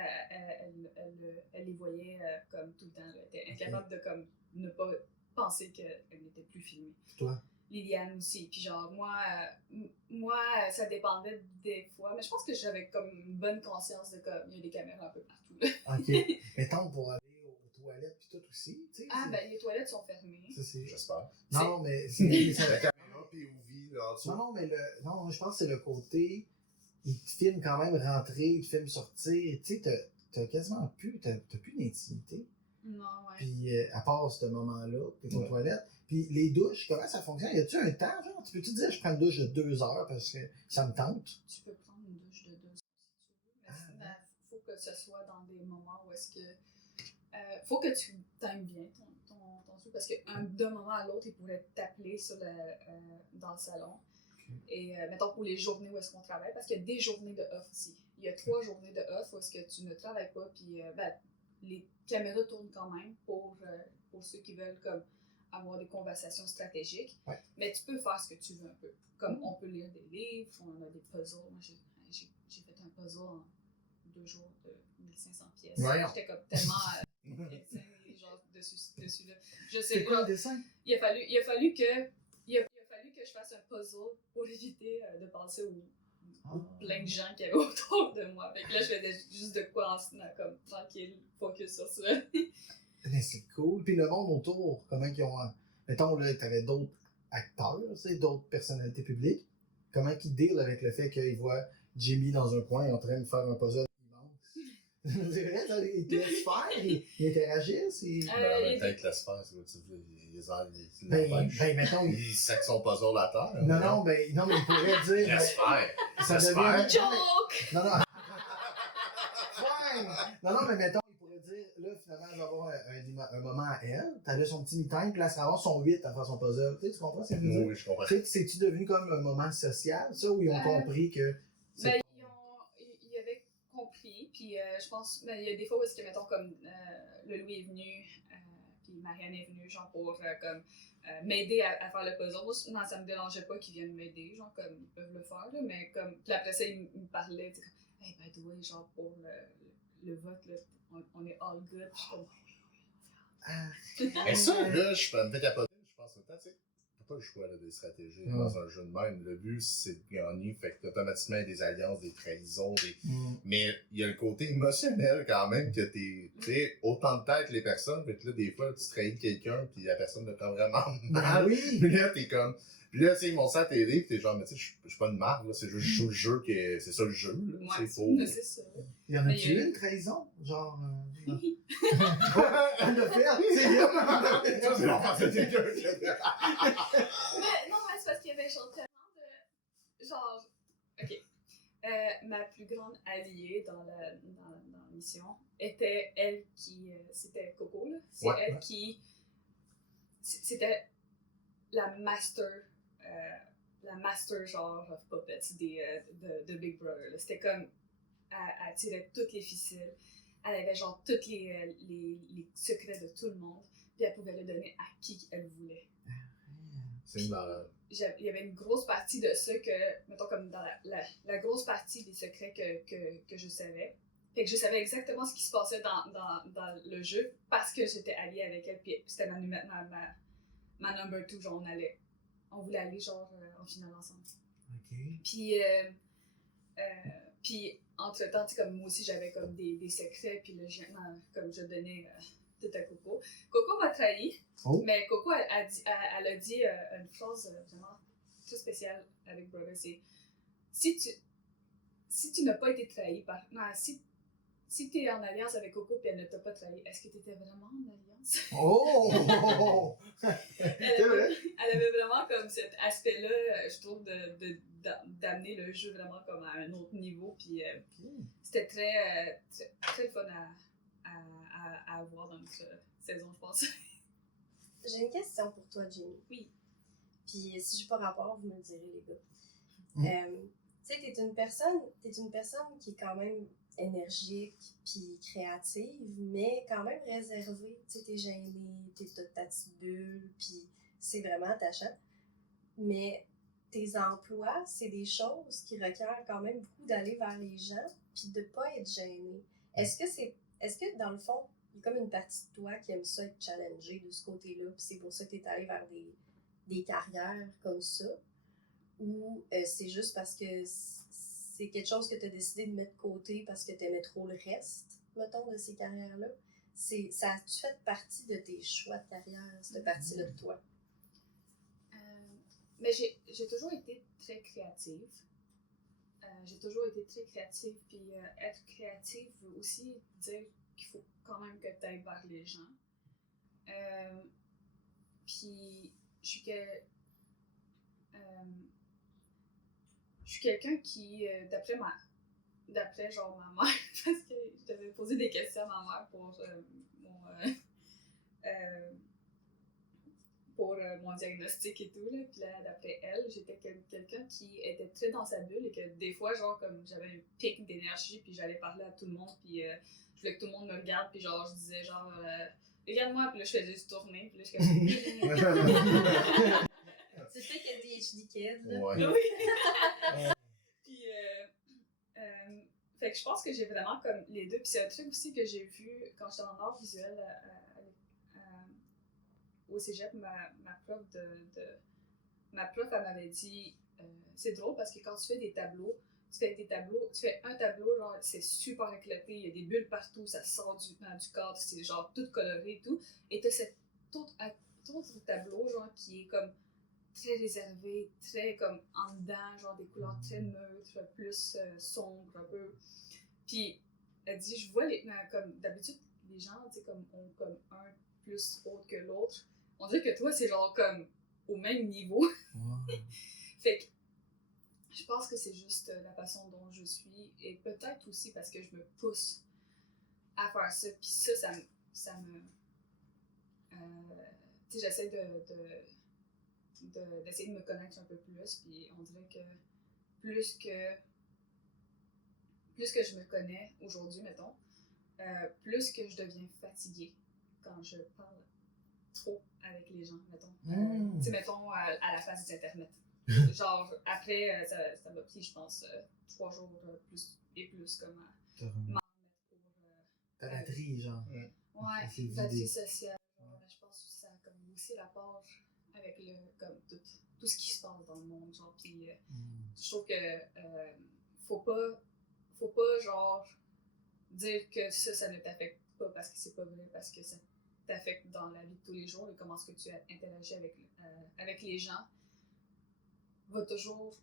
elle les voyait comme tout le temps. Elle était incapable de comme ne pas penser qu'elle n'était plus filmée. Toi? Liliane aussi. Puis genre, moi, ça dépendait des fois. Mais je pense que j'avais comme une bonne conscience de comme, il y a des caméras un peu partout. Là. OK. Mettons, pour aller aux toilettes puis tout aussi, tu sais. Ah, ben, les toilettes sont fermées. J'espère. Non, mais... La caméra, puis Ouvie, là, en dessous. Non, mais non, je pense que c'est le côté... Il te filme quand même rentrer, il te filme sortir. Tu sais, t'as quasiment plus... T'as plus d'intimité. Non, ouais. Puis, à part ce moment-là, t'es aux toilettes. Puis, les douches, comment ça fonctionne? Y a-tu un temps, genre? Tu peux-tu dire, je prends une douche de 2 heures parce que ça me tente? Tu peux prendre une douche de 2 heures si tu veux. Mais faut que ce soit dans des moments où est-ce que... faut que tu t'aimes bien ton truc, parce d'un moment à l'autre, il pourrait t'appeler dans le salon. Okay. Et mettons pour les journées où est-ce qu'on travaille, parce qu'il y a des journées de off aussi. Il y a 3 journées de off où est-ce que tu ne travailles pas, puis les caméras tournent quand même pour ceux qui veulent comme avoir des conversations stratégiques. Ouais. Mais tu peux faire ce que tu veux un peu. Comme on peut lire des livres, on a des puzzles. Moi, j'ai fait un puzzle en 2 jours de 1500 pièces. Ouais. J'étais comme tellement insane, genre dessus là. Je sais C'est quoi pas. le dessin? Il a fallu que je fasse un puzzle pour éviter de penser aux plein de gens qui avaient autour de moi. Fait que là, je faisais juste de quoi comme tranquille, focus sur ça. Mais c'est cool. Puis le monde autour, comment ils ont. Mettons, là, t'avais d'autres acteurs, tu sais, d'autres personnalités publiques. Comment ils deal avec le fait qu'ils voient Jimmy dans un coin en train de faire un puzzle immense? C'est vrai, ça, ils te laissent faire, ils interagissent. En même temps, ils te laissent faire, c'est quoi tu veux. Mettons. Il sac son puzzle à terre. Non, mais il pourrait dire. Laisse faire. Ça Laisse devient. faire. Joke! Non. Ouais! Non, mais mettons, il pourrait dire, là, finalement, elle va avoir un moment à elle. T'avais son petit me-time, puis là, elle se ramasse son 8 à faire son puzzle. Tu comprends ce que je veux dire? Oui, je comprends. C'est-tu devenu comme un moment social, ça, où ils ont compris que. Ben, ils avaient compris, puis je pense, il y a des fois où est-ce que, mettons, comme le Louis est venu, puis Marianne est venue, genre, pour comme m'aider à faire le puzzle. Moi, ça me dérangeait pas qu'ils viennent m'aider, genre, comme ils peuvent le faire, là, mais comme, puis après ça, ils me parlaient, tu sais, comme, hey, by the way, genre, pour le vote, là, on est all good, puis je suis comme, Et ça, là, je me fais capoter, je pense, tu sais, t'as pas le choix là, des stratégies dans un jeu de même. Le but, c'est de gagner, fait que automatiquement, il y a des alliances, des trahisons, mais il y a le côté émotionnel quand même que tu sais, autant de tête les personnes, fait que là, des fois, tu trahis quelqu'un, puis la personne le prend vraiment mal. Ah oui! Puis là, t'es comme. Puis là, tu sais, ils m'ont ça à télé, pis t'es genre, mais tu sais, je suis pas une marque, là, c'est juste, je joue le jeu, c'est ça le jeu, là. ouais, C'est c'est ça. Il y en a-tu une trahison? Genre. Elle l'a fait, c'est Ça, c'est l'enfant de quelqu'un qui a Mais non, c'est parce qu'il y avait genre tellement de. Genre. Ok. Ma plus grande alliée dans la mission était elle qui. C'était Coco, là. C'est elle qui. C'était la master genre of puppets de Big Brother. Là. C'était comme. Elle tirait toutes les ficelles. Elle avait genre tous les secrets de tout le monde. Puis elle pouvait le donner à qui elle voulait. C'est marrant. Il y avait une grosse partie de ça que, mettons comme dans la grosse partie des secrets que je savais. Fait que je savais exactement ce qui se passait dans le jeu parce que j'étais alliée avec elle. Puis c'était ma number 2, genre on voulait aller genre en finale ensemble. Ok. Puis entre-temps, tu sais, comme moi aussi j'avais comme des secrets, puis là, comme je donnais tout à Coco. Coco m'a trahi, mais Coco, elle a dit une phrase vraiment très spéciale avec Brother, c'est si tu n'as pas été trahi par... Non, si tu es en alliance avec Coco et elle ne t'a pas trahi, est-ce que tu étais vraiment en alliance? Oh! Elle avait vraiment comme cet aspect-là, je trouve, d'amener le jeu vraiment comme à un autre niveau. Puis c'était très, très, très fun à avoir dans notre saison, je pense. J'ai une question pour toi, Jenny. Oui. Puis si j'ai pas rapport, vous me le direz, les gars. Tu sais, t'es une personne qui est quand même énergique puis créative, mais quand même réservée. Tu sais, t'es gênée, t'es toute ta petite bulle, puis c'est vraiment attachant. Mais tes emplois, c'est des choses qui requièrent quand même beaucoup d'aller vers les gens puis de pas être gêné. Est-ce que dans le fond, il y a comme une partie de toi qui aime ça être challengée de ce côté-là, puis c'est pour ça que t'es allé vers des carrières comme ça? Ou c'est juste parce que c'est quelque chose que tu as décidé de mettre de côté parce que tu aimais trop le reste, mettons, de ces carrières-là? Ça a-tu fait partie de tes choix de carrière, cette partie-là de toi? Mais j'ai toujours été très créative. Puis être créative veut aussi dire qu'il faut quand même que tu ailles vers les gens. Puis je suis quelqu'un qui, d'après genre ma mère, parce que je devais poser des questions à ma mère pour pour mon diagnostic et tout, là. Puis là, d'après elle, j'étais quelqu'un qui était très dans sa bulle et que des fois, genre, comme j'avais un pic d'énergie, puis j'allais parler à tout le monde, puis je voulais que tout le monde me regarde, puis genre, je disais genre, regarde-moi, puis là, je faisais juste tourner, puis là, je suis comme. C'est peut-être ADHD kid, là. Ouais. Oui. Puis, fait que je pense que j'ai vraiment comme les deux. Puis c'est un truc aussi que j'ai vu quand j'étais en art visuel au cégep, ma prof, elle m'avait dit, c'est drôle parce que quand tu fais des tableaux, tu fais un tableau, genre, c'est super éclaté, il y a des bulles partout, ça sort du cadre, c'est genre tout coloré et tout. Et t'as cet autre tableau, genre, qui est comme très réservé, très comme en dedans, genre des couleurs très neutres, plus sombres un peu. Puis elle dit, je vois comme d'habitude, les gens, tu sais, comme ont comme un plus haut que l'autre. On dirait que toi, c'est genre comme au même niveau. Fait que je pense que c'est juste la façon dont je suis et peut-être aussi parce que je me pousse à faire ça. Puis ça me tu sais, j'essaie d'essayer de me connaître un peu plus, puis on dirait que plus que je me connais aujourd'hui, mettons, plus que je deviens fatiguée quand je parle trop avec les gens, mettons. Tu sais, mettons, à la face d'Internet. Genre, après, ça m'a pris, je pense, 3 jours plus et plus comme à m'en remettre pour... Ta batterie, genre. Ouais, C'est batterie vidé. sociale. Je pense que ça a comme aussi rapport avec comme tout ce qui se passe dans le monde, genre, puis je trouve que faut pas, genre, dire que ça ne t'affecte pas parce que c'est pas vrai, parce que ça t'affecte dans la vie de tous les jours et comment est-ce que tu interagis avec les gens va toujours...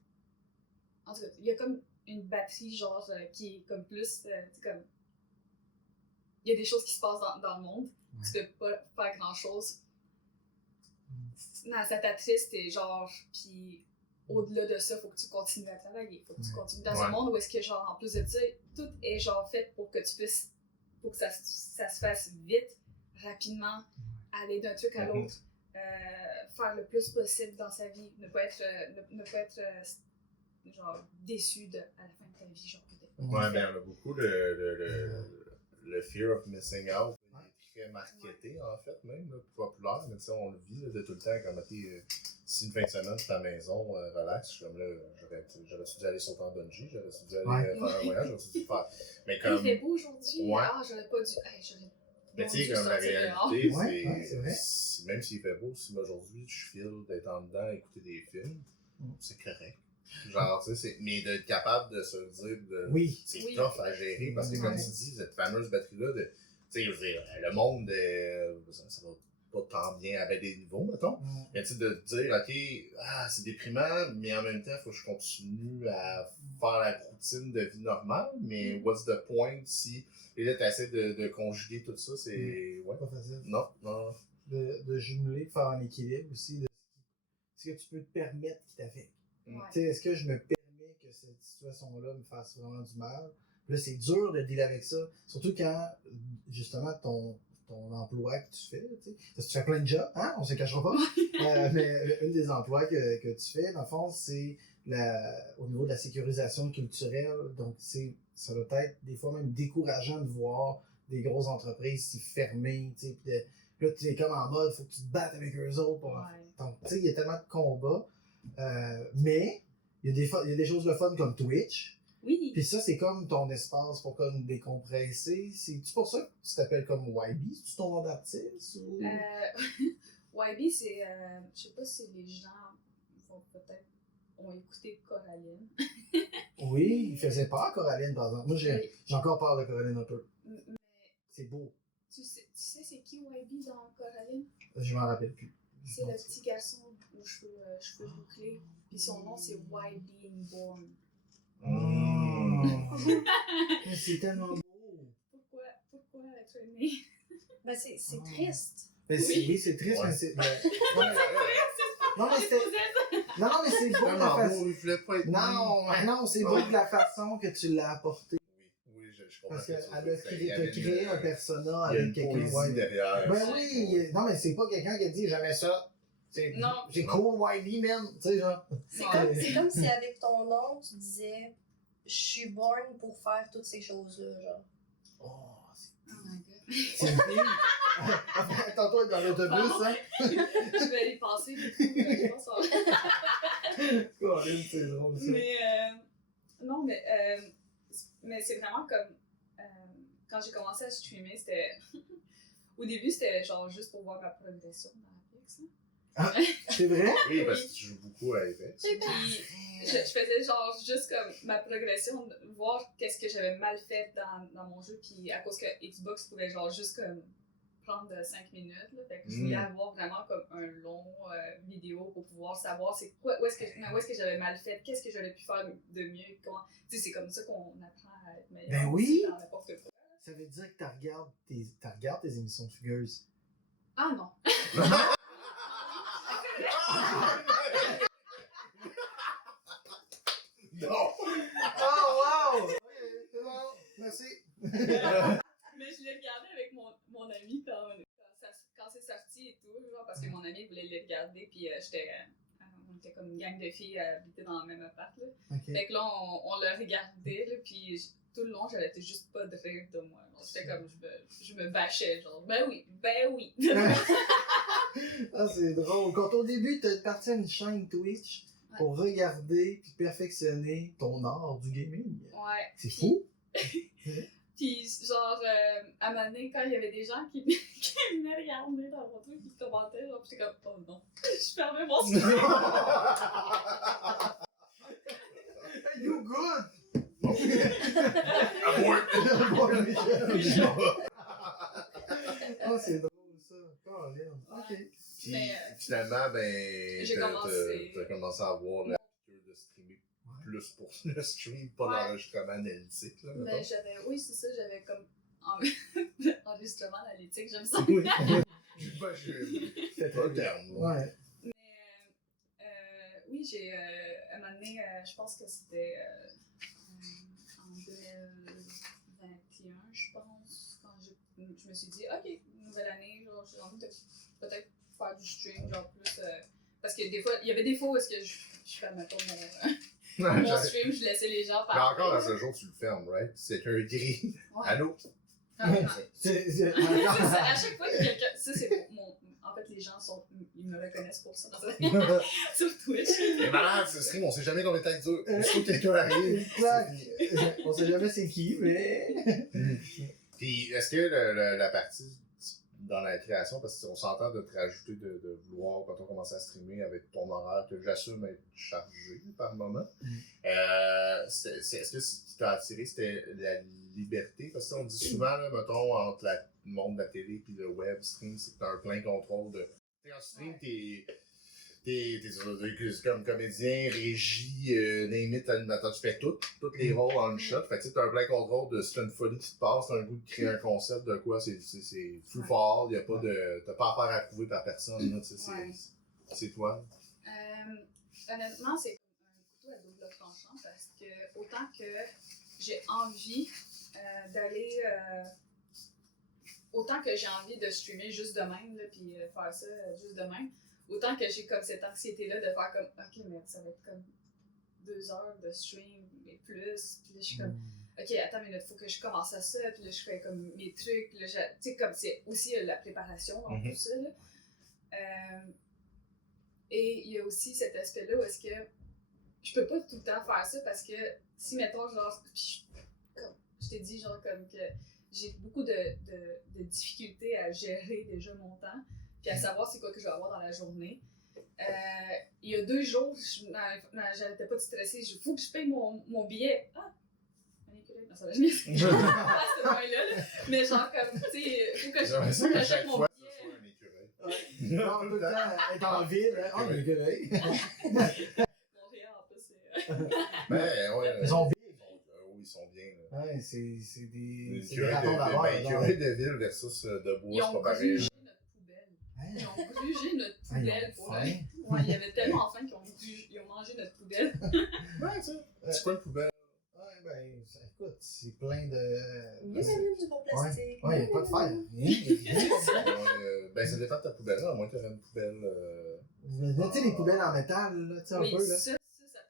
En tout cas, il y a comme une batterie, genre, qui est comme plus, comme... Il y a des choses qui se passent dans le monde, tu peux pas faire grand-chose. Non, ça t'attriste et genre, puis au-delà de ça, faut que tu continues à travailler, faut que tu continues dans un monde où est-ce que genre, en plus de ça, tout est genre fait pour que tu puisses, pour que ça se fasse vite, rapidement, aller d'un truc à l'autre, faire le plus possible dans sa vie, ne pas être genre déçu à la fin de ta vie, genre peut-être. Ouais, ben on a beaucoup le fear of missing out. Très marketé en fait, même, là, populaire, mais tu sais, on le vit là, de tout le temps. Comme si une fin de semaine, je suis à la maison, relax, je suis comme là, j'aurais dû aller sauter en bungee, j'aurais dû aller faire un voyage, j'aurais dû faire. Mais comme. Il fait beau aujourd'hui, j'aurais pas dû. Mais tu sais, comme la réalité, c'est même s'il fait beau, si aujourd'hui je file d'être en dedans, écouter des films, c'est correct. Genre, tu sais, mais d'être capable de se dire, c'est tough à gérer, parce que comme tu dis, cette fameuse batterie-là, tu sais, je veux dire, le monde, ça va pas tant bien avec des niveaux, mettons. Mais tu sais, de dire, OK, c'est déprimant, mais en même temps, il faut que je continue à faire la routine de vie normale, mais what's the point si. Et là, tu essaies de conjuguer tout ça, c'est. Pas facile. Non. De jumeler, de faire un équilibre aussi de ce que tu peux te permettre qui t'affecte. Tu sais, est-ce que je me permets que cette situation-là me fasse vraiment du mal? Là, c'est dur de dealer avec ça. Surtout quand, justement, ton emploi que tu fais, tu sais, parce que tu fais plein de jobs, hein? On se cachera pas. Mais un des emplois que tu fais, dans le fond, c'est au niveau de la sécurisation culturelle. Donc, ça doit être des fois même décourageant de voir des grosses entreprises s'y fermer, tu sais. Là, tu es comme en mode, faut que tu te battes avec eux autres. Donc, tu sais, il y a tellement de combats. Mais, il y a des choses de fun comme Twitch. Oui. Puis ça, c'est comme ton espace pour comme décompresser. C'est-tu pour ça que tu t'appelles comme YB? C'est-tu ton nom d'artiste? Ou... YB, c'est... je sais pas si les gens ont écouté Coraline. Oui, il faisait peur, Coraline, par exemple. Moi, j'ai encore peur de Coraline un peu. Mais c'est beau. Tu sais c'est qui YB dans Coraline? Je m'en rappelle plus. C'est le petit garçon aux cheveux bouclés. Puis son nom, c'est YB Born. C'est tellement beau. Pourquoi être aimé? Ben, c'est triste. Oui, c'est triste, mais c'est. Non, mais c'est beau de la façon. Non, c'est beau de la façon que tu l'as apporté. Oui, je comprends. Parce qu'elle a créé un persona avec quelqu'un. derrière. Ben oui, non, mais c'est pas quelqu'un qui a dit j'aimais ça. Non. J'ai cool Wiley, man. Tu sais, genre. C'est comme si avec ton nom, tu disais je suis born pour faire toutes ces choses-là, genre. Oh, Oh my god. c'est une fille. Tantôt, dans l'autobus, hein. Je vais y passer du coup, je pense. Colin, c'est drôle, ça. Mais c'est vraiment comme quand j'ai commencé à streamer, c'était au début c'était genre juste pour voir ma progression dans Apex. C'est vrai? Oui, parce que tu joues beaucoup à Apex. Puis je faisais genre juste comme ma progression, voir qu'est-ce que j'avais mal fait dans mon jeu, puis à cause que Xbox pouvait genre juste comme prendre 5 minutes, là, fait que je voulais avoir vraiment comme un long vidéo pour pouvoir savoir c'est quoi, où est-ce que j'avais mal fait, qu'est-ce que j'aurais pu faire de mieux, comment, tu sais, c'est comme ça qu'on apprend à être meilleur Ben oui! dans n'importe quoi. Ça veut dire que tu regardes tes émissions de fugueuses. Ah non! Non! Oh, wow! Ok, c'est bon. Merci. Mais je l'ai regardé avec mon ami quand c'est sorti et tout, genre, parce que mon ami voulait le regarder, puis on était comme une gang de filles à habiter dans le même appart, là. Okay. Fait que là, on le regardait, là, puis tout le long, j'arrêtais juste pas de rire de moi. J'étais comme, je me bâchais, genre, ben oui. Ah, c'est drôle. Quand au début, t'es parti à une chaîne Twitch pour regarder puis perfectionner ton art du gaming. Ouais. C'est fou. Puis, genre, à un moment donné, quand il y avait des gens qui venaient regarder dans mon truc, qui commentaient, genre, j'étais comme, oh non, je fermais mon stream. You good! Oh, c'est drôle ça. Colin. Ok. Puis Mais, finalement, ben, j'ai commencé. t'as commencé à avoir la culture de streamer plus pour le stream, pas l'enregistrement analytique. Là, mais oui, c'est ça, j'avais comme enregistrement analytique, j'aime ça. Oui. C'est pas le terme. Ouais. Mais oui, j'ai à un moment donné, je pense que c'était en 2021, je pense, quand je me suis dit, ok, nouvelle année, genre, j'ai envie de peut-être faire du stream, genre plus. Parce que des fois, il y avait des fois où est-ce que je fais, mettons, mon stream, je laissais les gens parler. Mais encore à ce jour, tu le fermes, right? C'est un gris. Ouais. Allô? À C'est chaque fois que quelqu'un. Ça, c'est mon. En fait, les gens ils me reconnaissent pour ça. Sur Twitch. Les malades, ce stream, on sait jamais combien de temps il dure. Il faut que quelqu'un arrive. On sait jamais c'est qui, mais. Puis, est-ce que la partie dans la création, parce qu'on s'entend de te rajouter de vouloir, quand on commence à streamer avec ton horaire, que j'assume être chargé par moment, est-ce que ce qui t'a attiré, c'était la liberté? Parce qu'on dit souvent, là, mettons, entre le monde de la télé et le web stream, c'est que t'as un plein contrôle de. T'sais, en stream, t'es comme comédien, régie, limite animateur, tu fais tous les rôles en une shot. Fait que tu as un plein contrôle de si t'as une folie qui te passe, t'as un goût de créer un concept de quoi, c'est plus fort, t'as pas affaire à prouver par personne, là, c'est toi. Honnêtement, c'est un couteau à double tranchant parce que autant que j'ai envie d'aller. Autant que j'ai envie de streamer juste de même, là, puis faire ça juste de même. Autant que j'ai comme cette anxiété-là de faire comme, ok, mais ça va être comme 2 heures de stream et plus. Puis là, je suis comme, ok, attends une minute, faut que je commence à ça. Puis là, je fais comme mes trucs. Tu sais, comme c'est aussi la préparation dans tout ça. Là. Et il y a aussi cet aspect-là où est-ce que je peux pas tout le temps faire ça parce que si, mettons, genre, comme je t'ai dit, genre, comme que j'ai beaucoup de difficultés à gérer déjà mon temps. Puis à savoir c'est quoi que je vais avoir dans la journée. Il y a 2 jours, j'arrêtais pas de stresser. Il faut que je paye mon billet. Ah! Un écureuil. Non, ça va, je m'y suis à ce point-là. Là. Mais genre, comme, tu sais, il faut que j'achète mon billet. Non, tout le temps, être en ville, hein. Oh, un écureuil. Montréal, en plus, c'est. Ben, ouais. Ils sont bien. Oui, ils sont bien. Là. Ouais, c'est des. C'est des ratons d'abord. Ben, écureuil de ville versus de bois, c'est pas pareil. Ils ont grugé notre poubelle pour le. Ouais, il y avait tellement faim qu'ils ont mangé notre poubelle. Ouais, ça. C'est quoi une poubelle? Ouais, ben, écoute, c'est plein de. Mieux vaut du bon plastique. Ouais, il n'y a pas de fer. Ben, ça dépend de ta poubelle, à moins que tu aies une poubelle. Mais tu sais, les poubelles en métal, là, tu sais, un Oui, peu, là. ça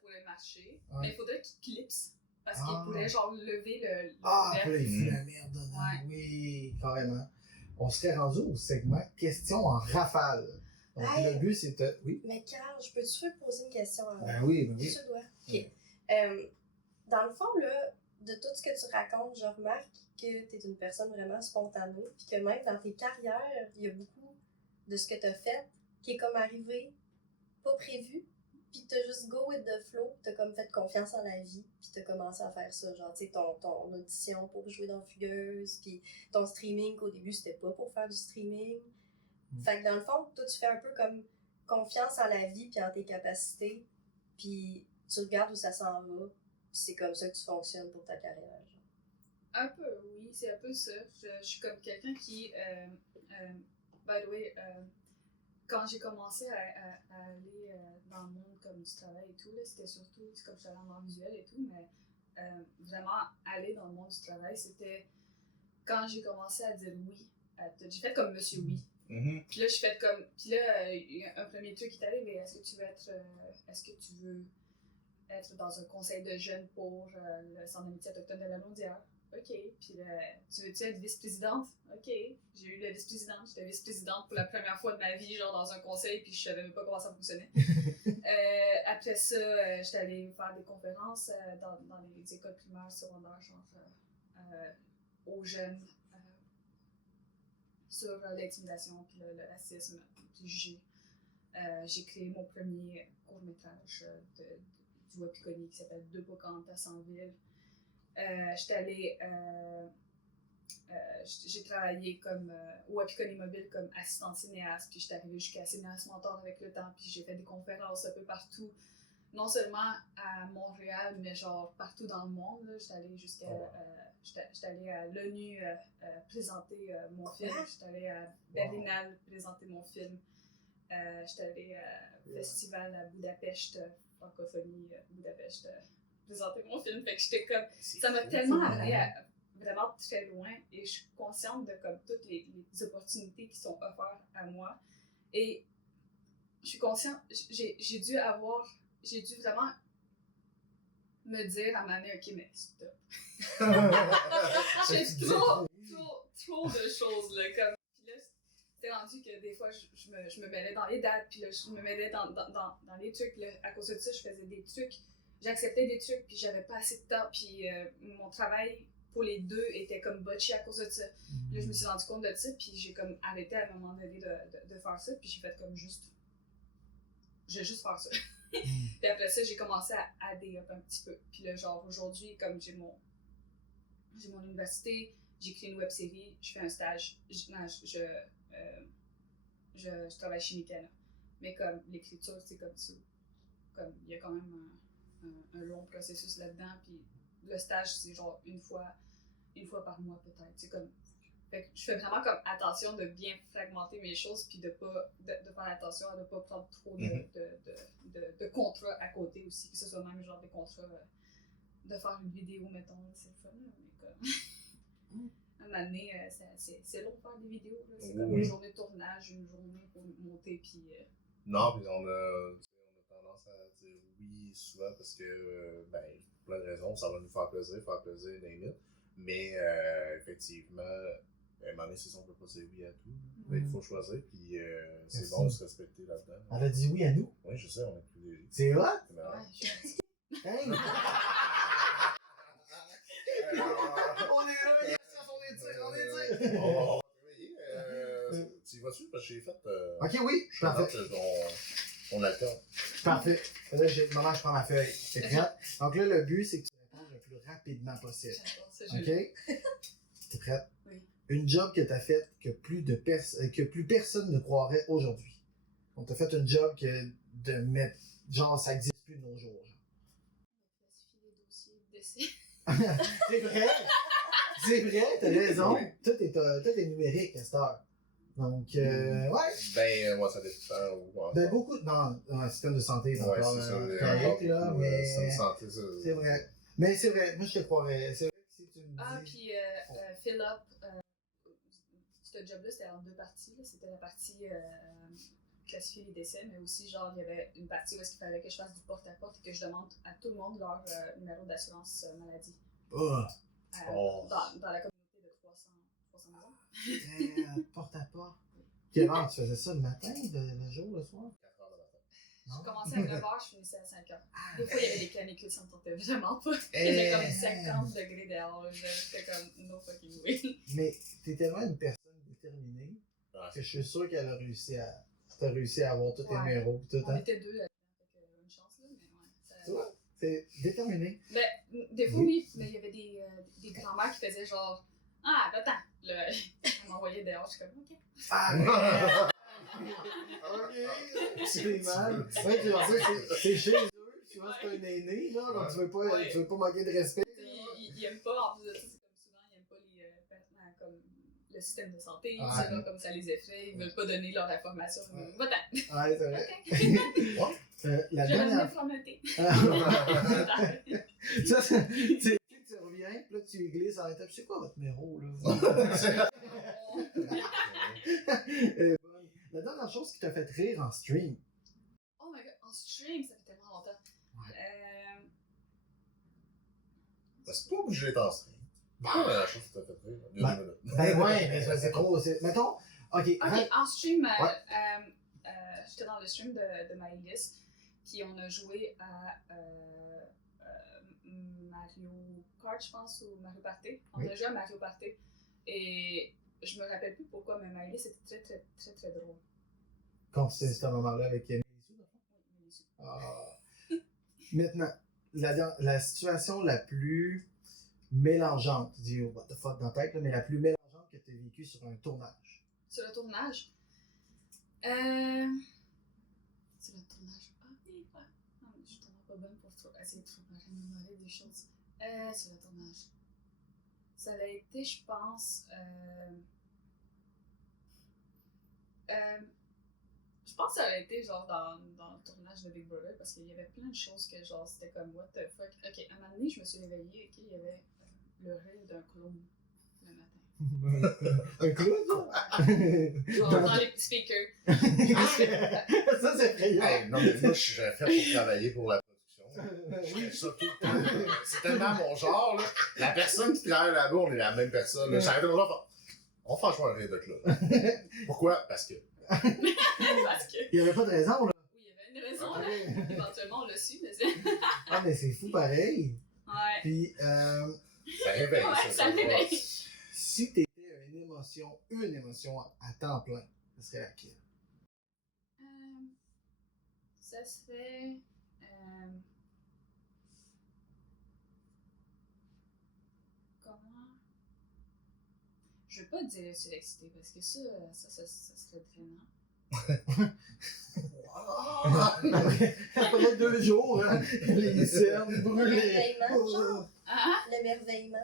pourrait marcher. Ouais. Mais il faudrait qu'il clipse. Parce Ah. qu'il pourrait, genre, lever le. Ah, puis là, il Mm. fout la merde dedans. Ouais. Oui, carrément. On serait rendu au segment questions en rafale. Donc, Hey. le but, c'est de. Oui. Mais Carl, je peux te poser une question avant? Ben oui, ben oui. Tu dois. Ouais. OK. Dans le fond, là, de tout ce que tu racontes, je remarque que tu es une personne vraiment spontanée, puis que même dans tes carrières, il y a beaucoup de ce que tu as fait qui est comme arrivé, pas prévu, puis tu as juste go with the flow, tu as comme fait confiance en la vie, puis tu as commencé à faire ça. Genre, tu sais, ton audition pour jouer dans Fugueuse, puis ton streaming, qu'au début, c'était pas pour faire du streaming. Fait que dans le fond, toi, tu fais un peu comme confiance en la vie, puis en tes capacités, puis tu regardes où ça s'en va, puis c'est comme ça que tu fonctionnes pour ta carrière. Genre. Un peu, oui, c'est un peu ça. Je suis comme quelqu'un qui. By the way, quand j'ai commencé à aller dans le monde comme du travail et tout, là, c'était surtout, comme je suis allée en art visuel et tout, mais vraiment aller dans le monde du travail, c'était quand j'ai commencé à dire oui. J'ai fait comme Monsieur Oui. Mhm. Puis là, je fais comme. Puis là, il y a un premier truc qui t'arrive, est-ce que tu veux être. Est-ce que tu veux être dans un conseil de jeunes pour le Centre d'amitié autochtone de la Naudière? OK. Puis là, tu veux-tu être vice-présidente? OK. J'ai eu la vice-présidente. J'étais vice-présidente pour la première fois de ma vie, genre dans un conseil, puis je savais même pas comment ça fonctionnait. Après ça, j'étais allée faire des conférences dans les écoles primaires, secondaires, genre aux jeunes sur l'intimidation, puis le racisme, puis j'ai créé mon premier court-métrage du Wapikoni qui s'appelle Deux Pocantes à 100 villes. J'étais allée. J'ai travaillé comme au Wapikoni Mobile comme assistante cinéaste, puis j'étais arrivée jusqu'à cinéaste mentor avec le temps, puis j'ai fait des conférences un peu partout, non seulement à Montréal, mais genre partout dans le monde. Là. J'étais allée jusqu'à. J'étais allée à l'ONU présenter mon film, j'étais allée à Berlinale présenter mon film, j'étais allée au festival à Budapest, francophonie Budapest, présenter mon film. Fait que j'étais comme. Ça m'a tellement amené à vraiment très loin et je suis consciente de comme toutes les opportunités qui sont offertes à moi. Et je suis consciente, j'ai dû vraiment me dire à ma mère, ok, mais stop. J'ai trop de choses, là, comme. Puis là, c'était rendu que des fois, je me mêlais dans les dates, puis là, je me mêlais dans les trucs, là. À cause de ça, je faisais des trucs, j'acceptais des trucs, puis j'avais pas assez de temps, puis mon travail pour les deux était comme botché à cause de ça. Puis là, je me suis rendu compte de ça, puis j'ai comme arrêté à un moment donné de faire ça, puis j'ai fait comme je vais juste faire ça. Puis après ça, j'ai commencé à up un petit peu. Puis là, genre, aujourd'hui, comme j'ai mon université, j'écris une web-série, je fais un stage, je travaille chez Mikana. Mais comme l'écriture, c'est comme ça. Comme, il y a quand même un long processus là-dedans, puis le stage, c'est genre une fois par mois peut-être. C'est comme. Fait que je fais vraiment comme attention de bien fragmenter mes choses, puis de faire attention à ne pas prendre trop de contrats à côté aussi, que ce soit même genre des contrats de faire une vidéo, mettons, c'est le fun, mais comme. À un moment donné, c'est long de faire des vidéos, là. C'est comme une journée de tournage, une journée pour monter, puis. Non, puis on a tendance à dire oui souvent parce que, ben, pour plein de raisons, ça va nous faire plaisir, name it. Mais effectivement, à un moment donné, c'est ça, on peut pas dire oui à tout. Mais il faut choisir, puis c'est Merci. bon de se respecter là-dedans. Elle a dit oui à nous. Oui, je sais, on est plus des. C'est hot? C'est marrant. Ouais, Hey! On est là, yes, on est dur. Oh, oui, tu y vas-tu? Parce que j'ai fait. Ok, oui, Je parfait. on a le temps. Parfait. Là, maintenant, je prends ma feuille. C'est prêt? Donc là, le but, c'est que tu répondes le plus rapidement possible. j'adore ça, Ok? T'es prête? Oui. Une job que t'as faite que plus personne ne croirait aujourd'hui. Donc, t'as fait une job de mettre. Genre, ça n'existe plus de nos jours. classifier les dossiers de décès. C'est vrai! C'est vrai, t'as raison. Tout est numérique à cette heure. Donc, ouais. Ben, moi, ça dépend. Ben, beaucoup dans un système de santé, Ouais, encore c'est ça. correct, là, mais. C'est une santé, ça. C'est vrai. Mais c'est vrai, moi je te croirais. C'est vrai que si tu me dis. Ah, puis Philip, ce job-là, c'était en deux parties. Là. C'était la partie classifier les décès, mais aussi, genre, il y avait une partie où il fallait que je fasse du porte-à-porte et que je demande à tout le monde leur numéro d'assurance maladie. Oh! Dans la communauté de 300 maisons. Porte à porte. Quelle heure tu faisais ça le matin, le jour, le soir? 4 heures de matin. Je commençais à 9h, je finissais à 5h. Des fois, il y avait des canicules, ça me tentait vraiment pas. Il y avait comme 50 degrés dehors. J'étais comme no fucking way. Mais t'es tellement une personne déterminée que je suis sûr qu'elle a réussi à. T'as réussi à avoir tous tes numéros et tout. On était deux, une chance là, mais ouais. Tu vois? C'est déterminé. Ben, des fois, oui, mais il y avait des grands-mères qui faisaient genre ah, attends, là, elle m'envoyait dehors, je suis comme ok. Ah! Ok! C'est mal. Ouais, tu vois, c'est chez eux, tu vois, c'est un aîné, genre, donc tu veux pas manquer de respect. Ils aiment pas, en plus de ça, c'est comme souvent, ils aiment pas les comme le système de santé, Ah. tu sais, là, comme ça les effraie, ils veulent pas donner leur information. Ouais. Va-t'en. Ouais, c'est vrai. Ok. La Je vais dernière revenir formater. Ça, tu reviens, puis là, tu glisses en étape. C'est quoi votre numéro, là? La dernière chose qui t'a fait rire en stream. Oh my god, en stream, ça fait tellement longtemps. Ouais. C'est pas obligé d'être en stream. Pas la chose que t'as fait rire. 2 minutes. Ben ouais, mais c'est trop. Mettons, ok. En stream, j'étais dans le stream de Maëlys, puis on a joué à Mario Kart, je pense, ou Mario Party. On a joué à Mario Party. Et je me rappelle plus pourquoi, mais Maëlys était très, très, très, très drôle. Quand c'est ce moment-là avec Mélissou, Oui, Mélissou. Maintenant, la situation la plus mélangeante, tu dis what the fuck dans ta tête, là, mais la plus mélangeante que tu as vécue sur un tournage. Sur le tournage? Sur le tournage? Ah oui, ouais. Non, mais je suis tellement pas bonne pour essayer de remémorer des choses. Sur le tournage. Ça a été, je pense. Je pense que ça a été genre dans le tournage de Big Brother parce qu'il y avait plein de choses que genre c'était comme what the fuck. Ok, un moment donné, je me suis réveillée, ok, il y avait le rire d'un clown le matin. Un clown, Genre dans les speakers. ça? Ça, c'est effrayant. Hey, non, mais moi, je suis fait pour travailler pour la production. Je fais ça tout le temps. C'est tellement mon genre, là. La personne qui travaille là-bas, on est la même personne. Là. J'arrête de me dire, on fait franchement un rire de clown. Pourquoi? Parce que. Parce que. Il n'y avait pas de raison, là. Oui, il y avait une raison, là. Éventuellement, on l'a su, mais c'est. Ah, mais c'est fou pareil. Ouais. Puis, Ça réveille, Ouais, ça réveille. si t'étais une émotion à temps plein, ce serait laquelle? Ça serait. Comment? Je vais pas dire surexcité parce que ça serait drainant. Après 2 jours, hein, les cernes brûlées. L'émerveillement, genre. Ah! L'émerveillement.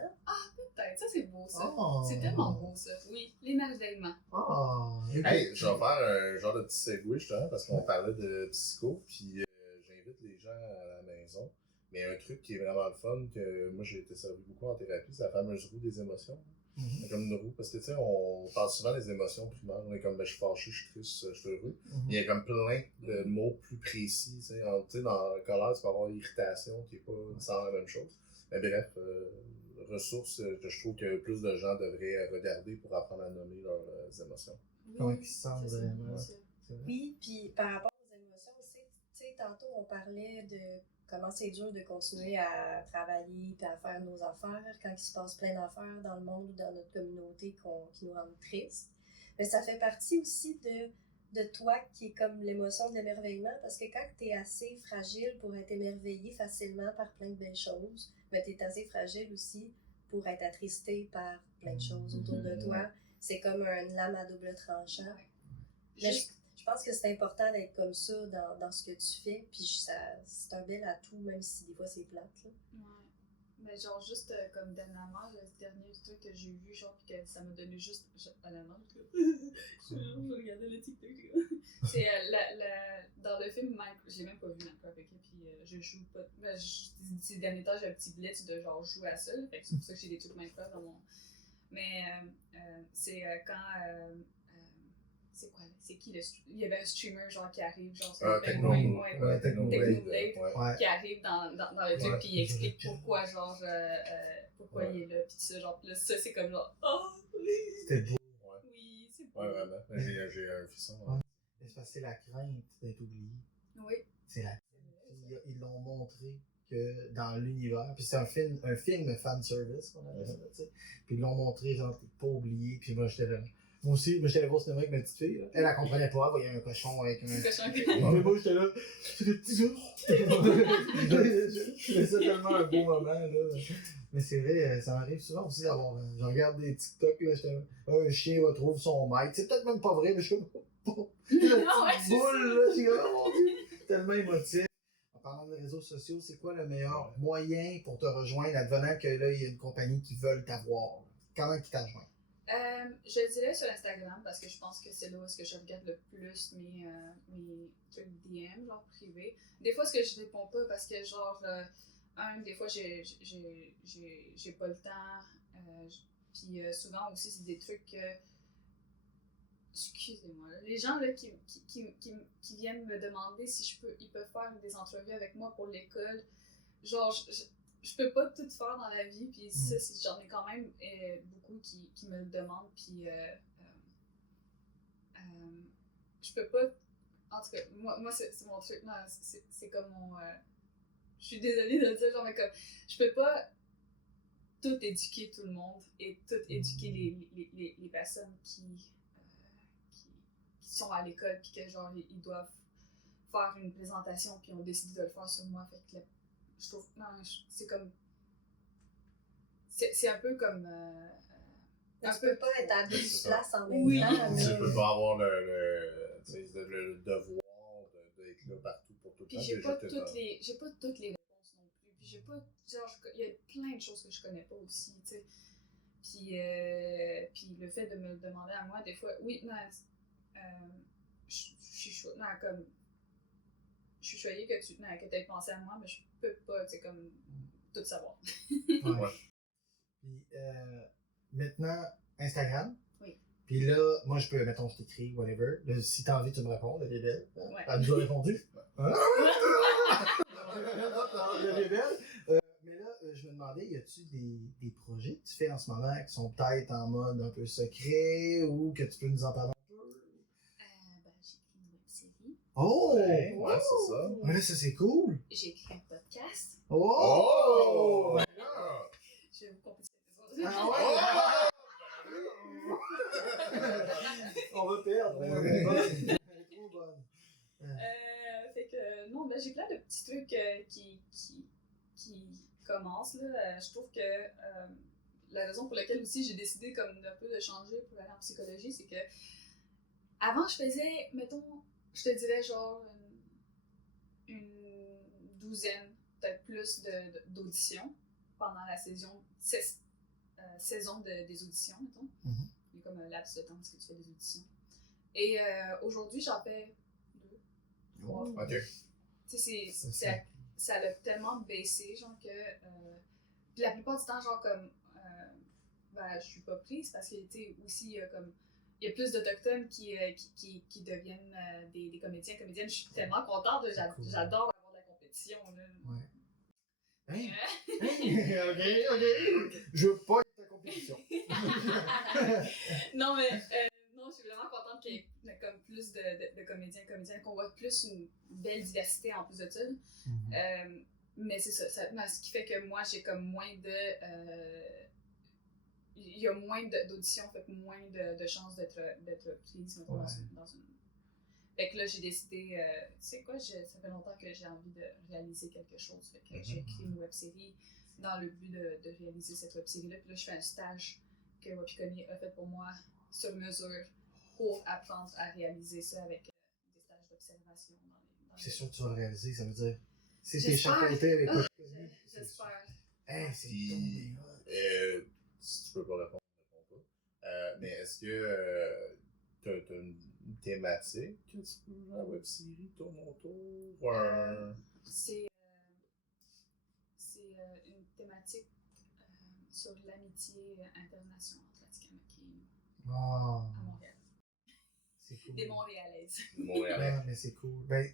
Peut-être, ça c'est beau ça. Oh. C'est tellement beau ça. Oui, l'émerveillement. Oh, Hey, je vais faire un genre de petit segway justement parce qu'on parlait de psycho, puis j'invite les gens à la maison. Mais un truc qui est vraiment le fun, que moi j'ai été servi beaucoup en thérapie, c'est la fameuse roue des émotions. C'est comme une roue, parce que tu sais, on parle souvent des émotions primaires. On est comme, ben, je suis fâché, je suis triste, je suis heureux. Il y a comme plein de mots plus précis. Tu sais, dans la colère, tu peux avoir irritation qui n'est pas nécessairement la même chose. Mais bref, ressources que je trouve que plus de gens devraient regarder pour apprendre à nommer leurs émotions. Comment ils se sentent ça, c'est vraiment. beau, ça. Oui, puis par rapport aux émotions aussi, tu sais, tantôt on parlait de comment c'est dur de continuer à travailler et à faire nos affaires quand il se passe plein d'affaires dans le monde ou dans notre communauté qui nous rendent tristes. Mais ça fait partie aussi de toi qui est comme l'émotion de l'émerveillement parce que quand tu es assez fragile pour être émerveillé facilement par plein de belles choses, mais tu es assez fragile aussi pour être attristé par plein de choses autour de toi. C'est comme une lame à double tranchant. Mais je pense que c'est important d'être comme ça dans ce que tu fais, puis c'est un bel atout, même si des fois c'est plate. Là. Ouais. Mais genre, juste comme dernièrement, le dernier truc que j'ai vu, genre, pis que ça m'a donné juste. Honnêtement, je regardais le TikTok, là. C'est dans le film Minecraft. Je l'ai même pas vu Minecraft, ok? Puis je joue pas. Ben, ces derniers temps, j'ai un petit blitz de genre jouer à ça, là, fait que c'est pour ça que j'ai des trucs Minecraft dans mon. Mais c'est quand. C'est quoi, là? C'est qui le. Il y avait un streamer, genre, qui arrive, genre, sur le Technoblade. Ouais, Technoblade. Ouais. Qui arrive dans le truc, Ouais. puis il explique pourquoi, genre, pourquoi il est là, puis tout ça, genre, pis là, ça, c'est comme genre, oh, oui, C'était beau. oui, c'est beau. Ouais, vraiment. J'ai un frisson. Ouais. Mais c'est parce que c'est la crainte d'être oublié. Oui. C'est la crainte. Ils l'ont montré que dans l'univers, puis c'est un film fan service qu'on appelle ça, tu sais. Puis ils l'ont montré, genre, t'es pas oublié, puis moi j'étais là. Moi aussi, moi j'étais allé voir au cinéma avec ma petite fille, là. Elle comprenait pas, elle voyait un cochon avec un. C'est cochon. Mais moi j'étais là, c'est des petits Je trouvais ça tellement un beau moment, là. Mais c'est vrai, ça m'arrive souvent aussi d'avoir. Je regarde des TikTok, là, j'étais là, un chien retrouve son maître. C'est peut-être même pas vrai, mais je suis comme. Ah ouais, c'est boule, là, j'ai comme, oh mon Dieu, tellement émotif. En parlant de réseaux sociaux, c'est quoi le meilleur moyen pour te rejoindre, advenant que là, il y a une compagnie qui veut t'avoir? Comment ils t'ajoignent? Je dirais sur Instagram parce que je pense que c'est là où est-ce que je regarde le plus mes trucs DM, genre privés. Des fois, ce que je réponds pas parce que, genre, des fois, j'ai pas le temps. Puis souvent aussi, c'est des trucs que. Excusez-moi, là. Les gens là, qui viennent me demander si ils peuvent faire des entrevues avec moi pour l'école. Genre, je peux pas tout faire dans la vie, puis ça, j'en ai quand même beaucoup qui me le demandent, puis je peux pas. En tout cas, moi c'est mon truc, non, c'est comme mon. Je suis désolée de le dire, genre, mais comme, je peux pas tout éduquer tout le monde et tout éduquer les personnes qui sont à l'école, puis que genre, ils doivent faire une présentation, puis on décide de le faire sur moi, fait que je trouve, non, c'est comme, c'est un peu comme, Tu peux pas être à deux places en même Oui. temps. Tu peux pas avoir le devoir d'être là partout pour tout le Puis temps. j'ai pas toutes les réponses non plus, puis j'ai pas, genre, il y a plein de choses que je connais pas aussi, tu sais. Puis le fait de me le demander à moi, des fois, oui, non, je suis choyée que tu aies pensé à moi, mais je peux pas, tu sais, comme, tout savoir. Ouais. Puis maintenant, Instagram. Oui. Puis là, moi je peux, mettons, je t'écris, whatever. Là, si t'as envie, tu me réponds, elle est belle. Ouais. Elle nous a répondu. Hein? Elle est belle. Mais là, je me demandais, y a-tu des projets que tu fais en ce moment qui sont peut-être en mode un peu secret ou que tu peux nous en parler un peu? J'ai écrit une web-série. Oh! Ouais, c'est ça. Ouais, là, ça c'est cool! J'ai écrit un podcast. Oh! Je vais vous compléter Ah ouais? On va perdre. Elle est trop bonne. Fait que, non, j'ai plein de petits trucs qui commencent, là. Je trouve que la raison pour laquelle aussi j'ai décidé comme un peu de changer pour aller en psychologie, c'est que avant, je faisais, mettons, je te dirais genre une douzaine, peut-être plus d'auditions pendant la saison des auditions, mettons. Mm-hmm. Il y a comme un laps de temps parce que tu fais des auditions. Et aujourd'hui, j'en fais 2. Oh. Ok. Tu sais, ça a tellement baissé, genre que. Puis la plupart du temps, genre comme. Je suis pas prise parce que, tu sais, aussi, il y a plus d'Autochtones qui deviennent des comédiens, comédiennes. Je suis tellement contente, j'adore avoir de la compétition, là. Ouais. Hein? Ok. Je veux pas être ta compétition. Non, mais non, je suis vraiment contente qu'il y ait comme plus de comédiens et comédiennes, qu'on voit plus une belle diversité en plus de ça. Mais c'est ça, ce qui fait que moi, j'ai comme moins de. Il y a moins d'auditions, fait que moins de chances d'être prise mettons, dans une. Fait que là, j'ai décidé, tu sais quoi, ça fait longtemps que j'ai envie de réaliser quelque chose. Fait que j'ai écrit une web-série dans le but de réaliser cette web-série-là. Puis là, je fais un stage que Wapikoni a fait pour moi sur mesure pour apprendre à réaliser ça avec des stages d'observation. C'est sûr que tu vas le réaliser, ça veut dire. Si t'es chapeauté avec Wapikoni. J'espère. Hey, c'est Puis, tombé hot. si tu peux pas répondre, réponds pas. Mais est-ce que t'as une thématique que tu peux jouer à la web-série tourne autour? Ou C'est une thématique sur l'amitié internationale atikamek Ah, à Montréal. c'est cool. Des Montréalaises. Montréalais. Ah, mais c'est cool. Ben,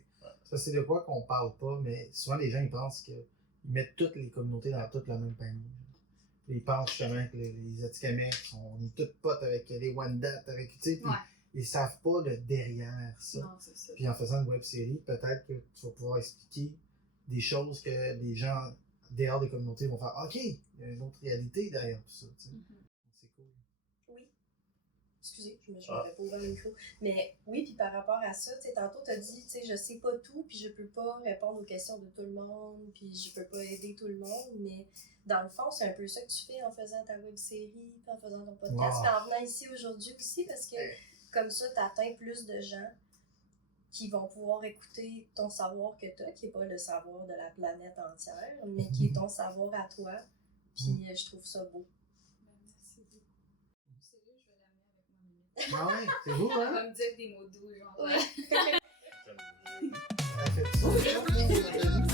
ça, c'est de quoi qu'on parle pas, mais souvent les gens ils pensent qu'ils mettent toutes les communautés dans toute la même panier. Ils pensent justement que les Atikamekw, on est tous potes avec les Wendat, avec, tu sais, puis Ouais. ils savent pas le derrière ça. Non, c'est ça. Puis en faisant une web-série, peut-être que tu vas pouvoir expliquer des choses que les gens dehors des communautés vont faire. OK, il y a une autre réalité derrière tout ça. Tu sais. C'est cool. Oui. Excusez, je m'avais pas ouvert le micro. Mais oui, puis par rapport à ça, tu sais, tantôt t'as dit, tu sais, je sais pas tout, puis je peux pas répondre aux questions de tout le monde, puis je peux pas aider tout le monde, mais dans le fond, c'est un peu ça que tu fais en faisant ta web-série, puis en faisant ton podcast, Wow. puis en venant ici aujourd'hui aussi, parce que comme ça, t'atteins plus de gens qui vont pouvoir écouter ton savoir que t'as, qui est pas le savoir de la planète entière, mais qui est ton savoir à toi, puis je trouve ça beau. Ben, merci beaucoup. Sérieux, je vais l'amener avec moi. Ah ouais, c'est beau, Elle hein? va me dire des mots doux, genre. Ouais. Comme- Elle fait ça.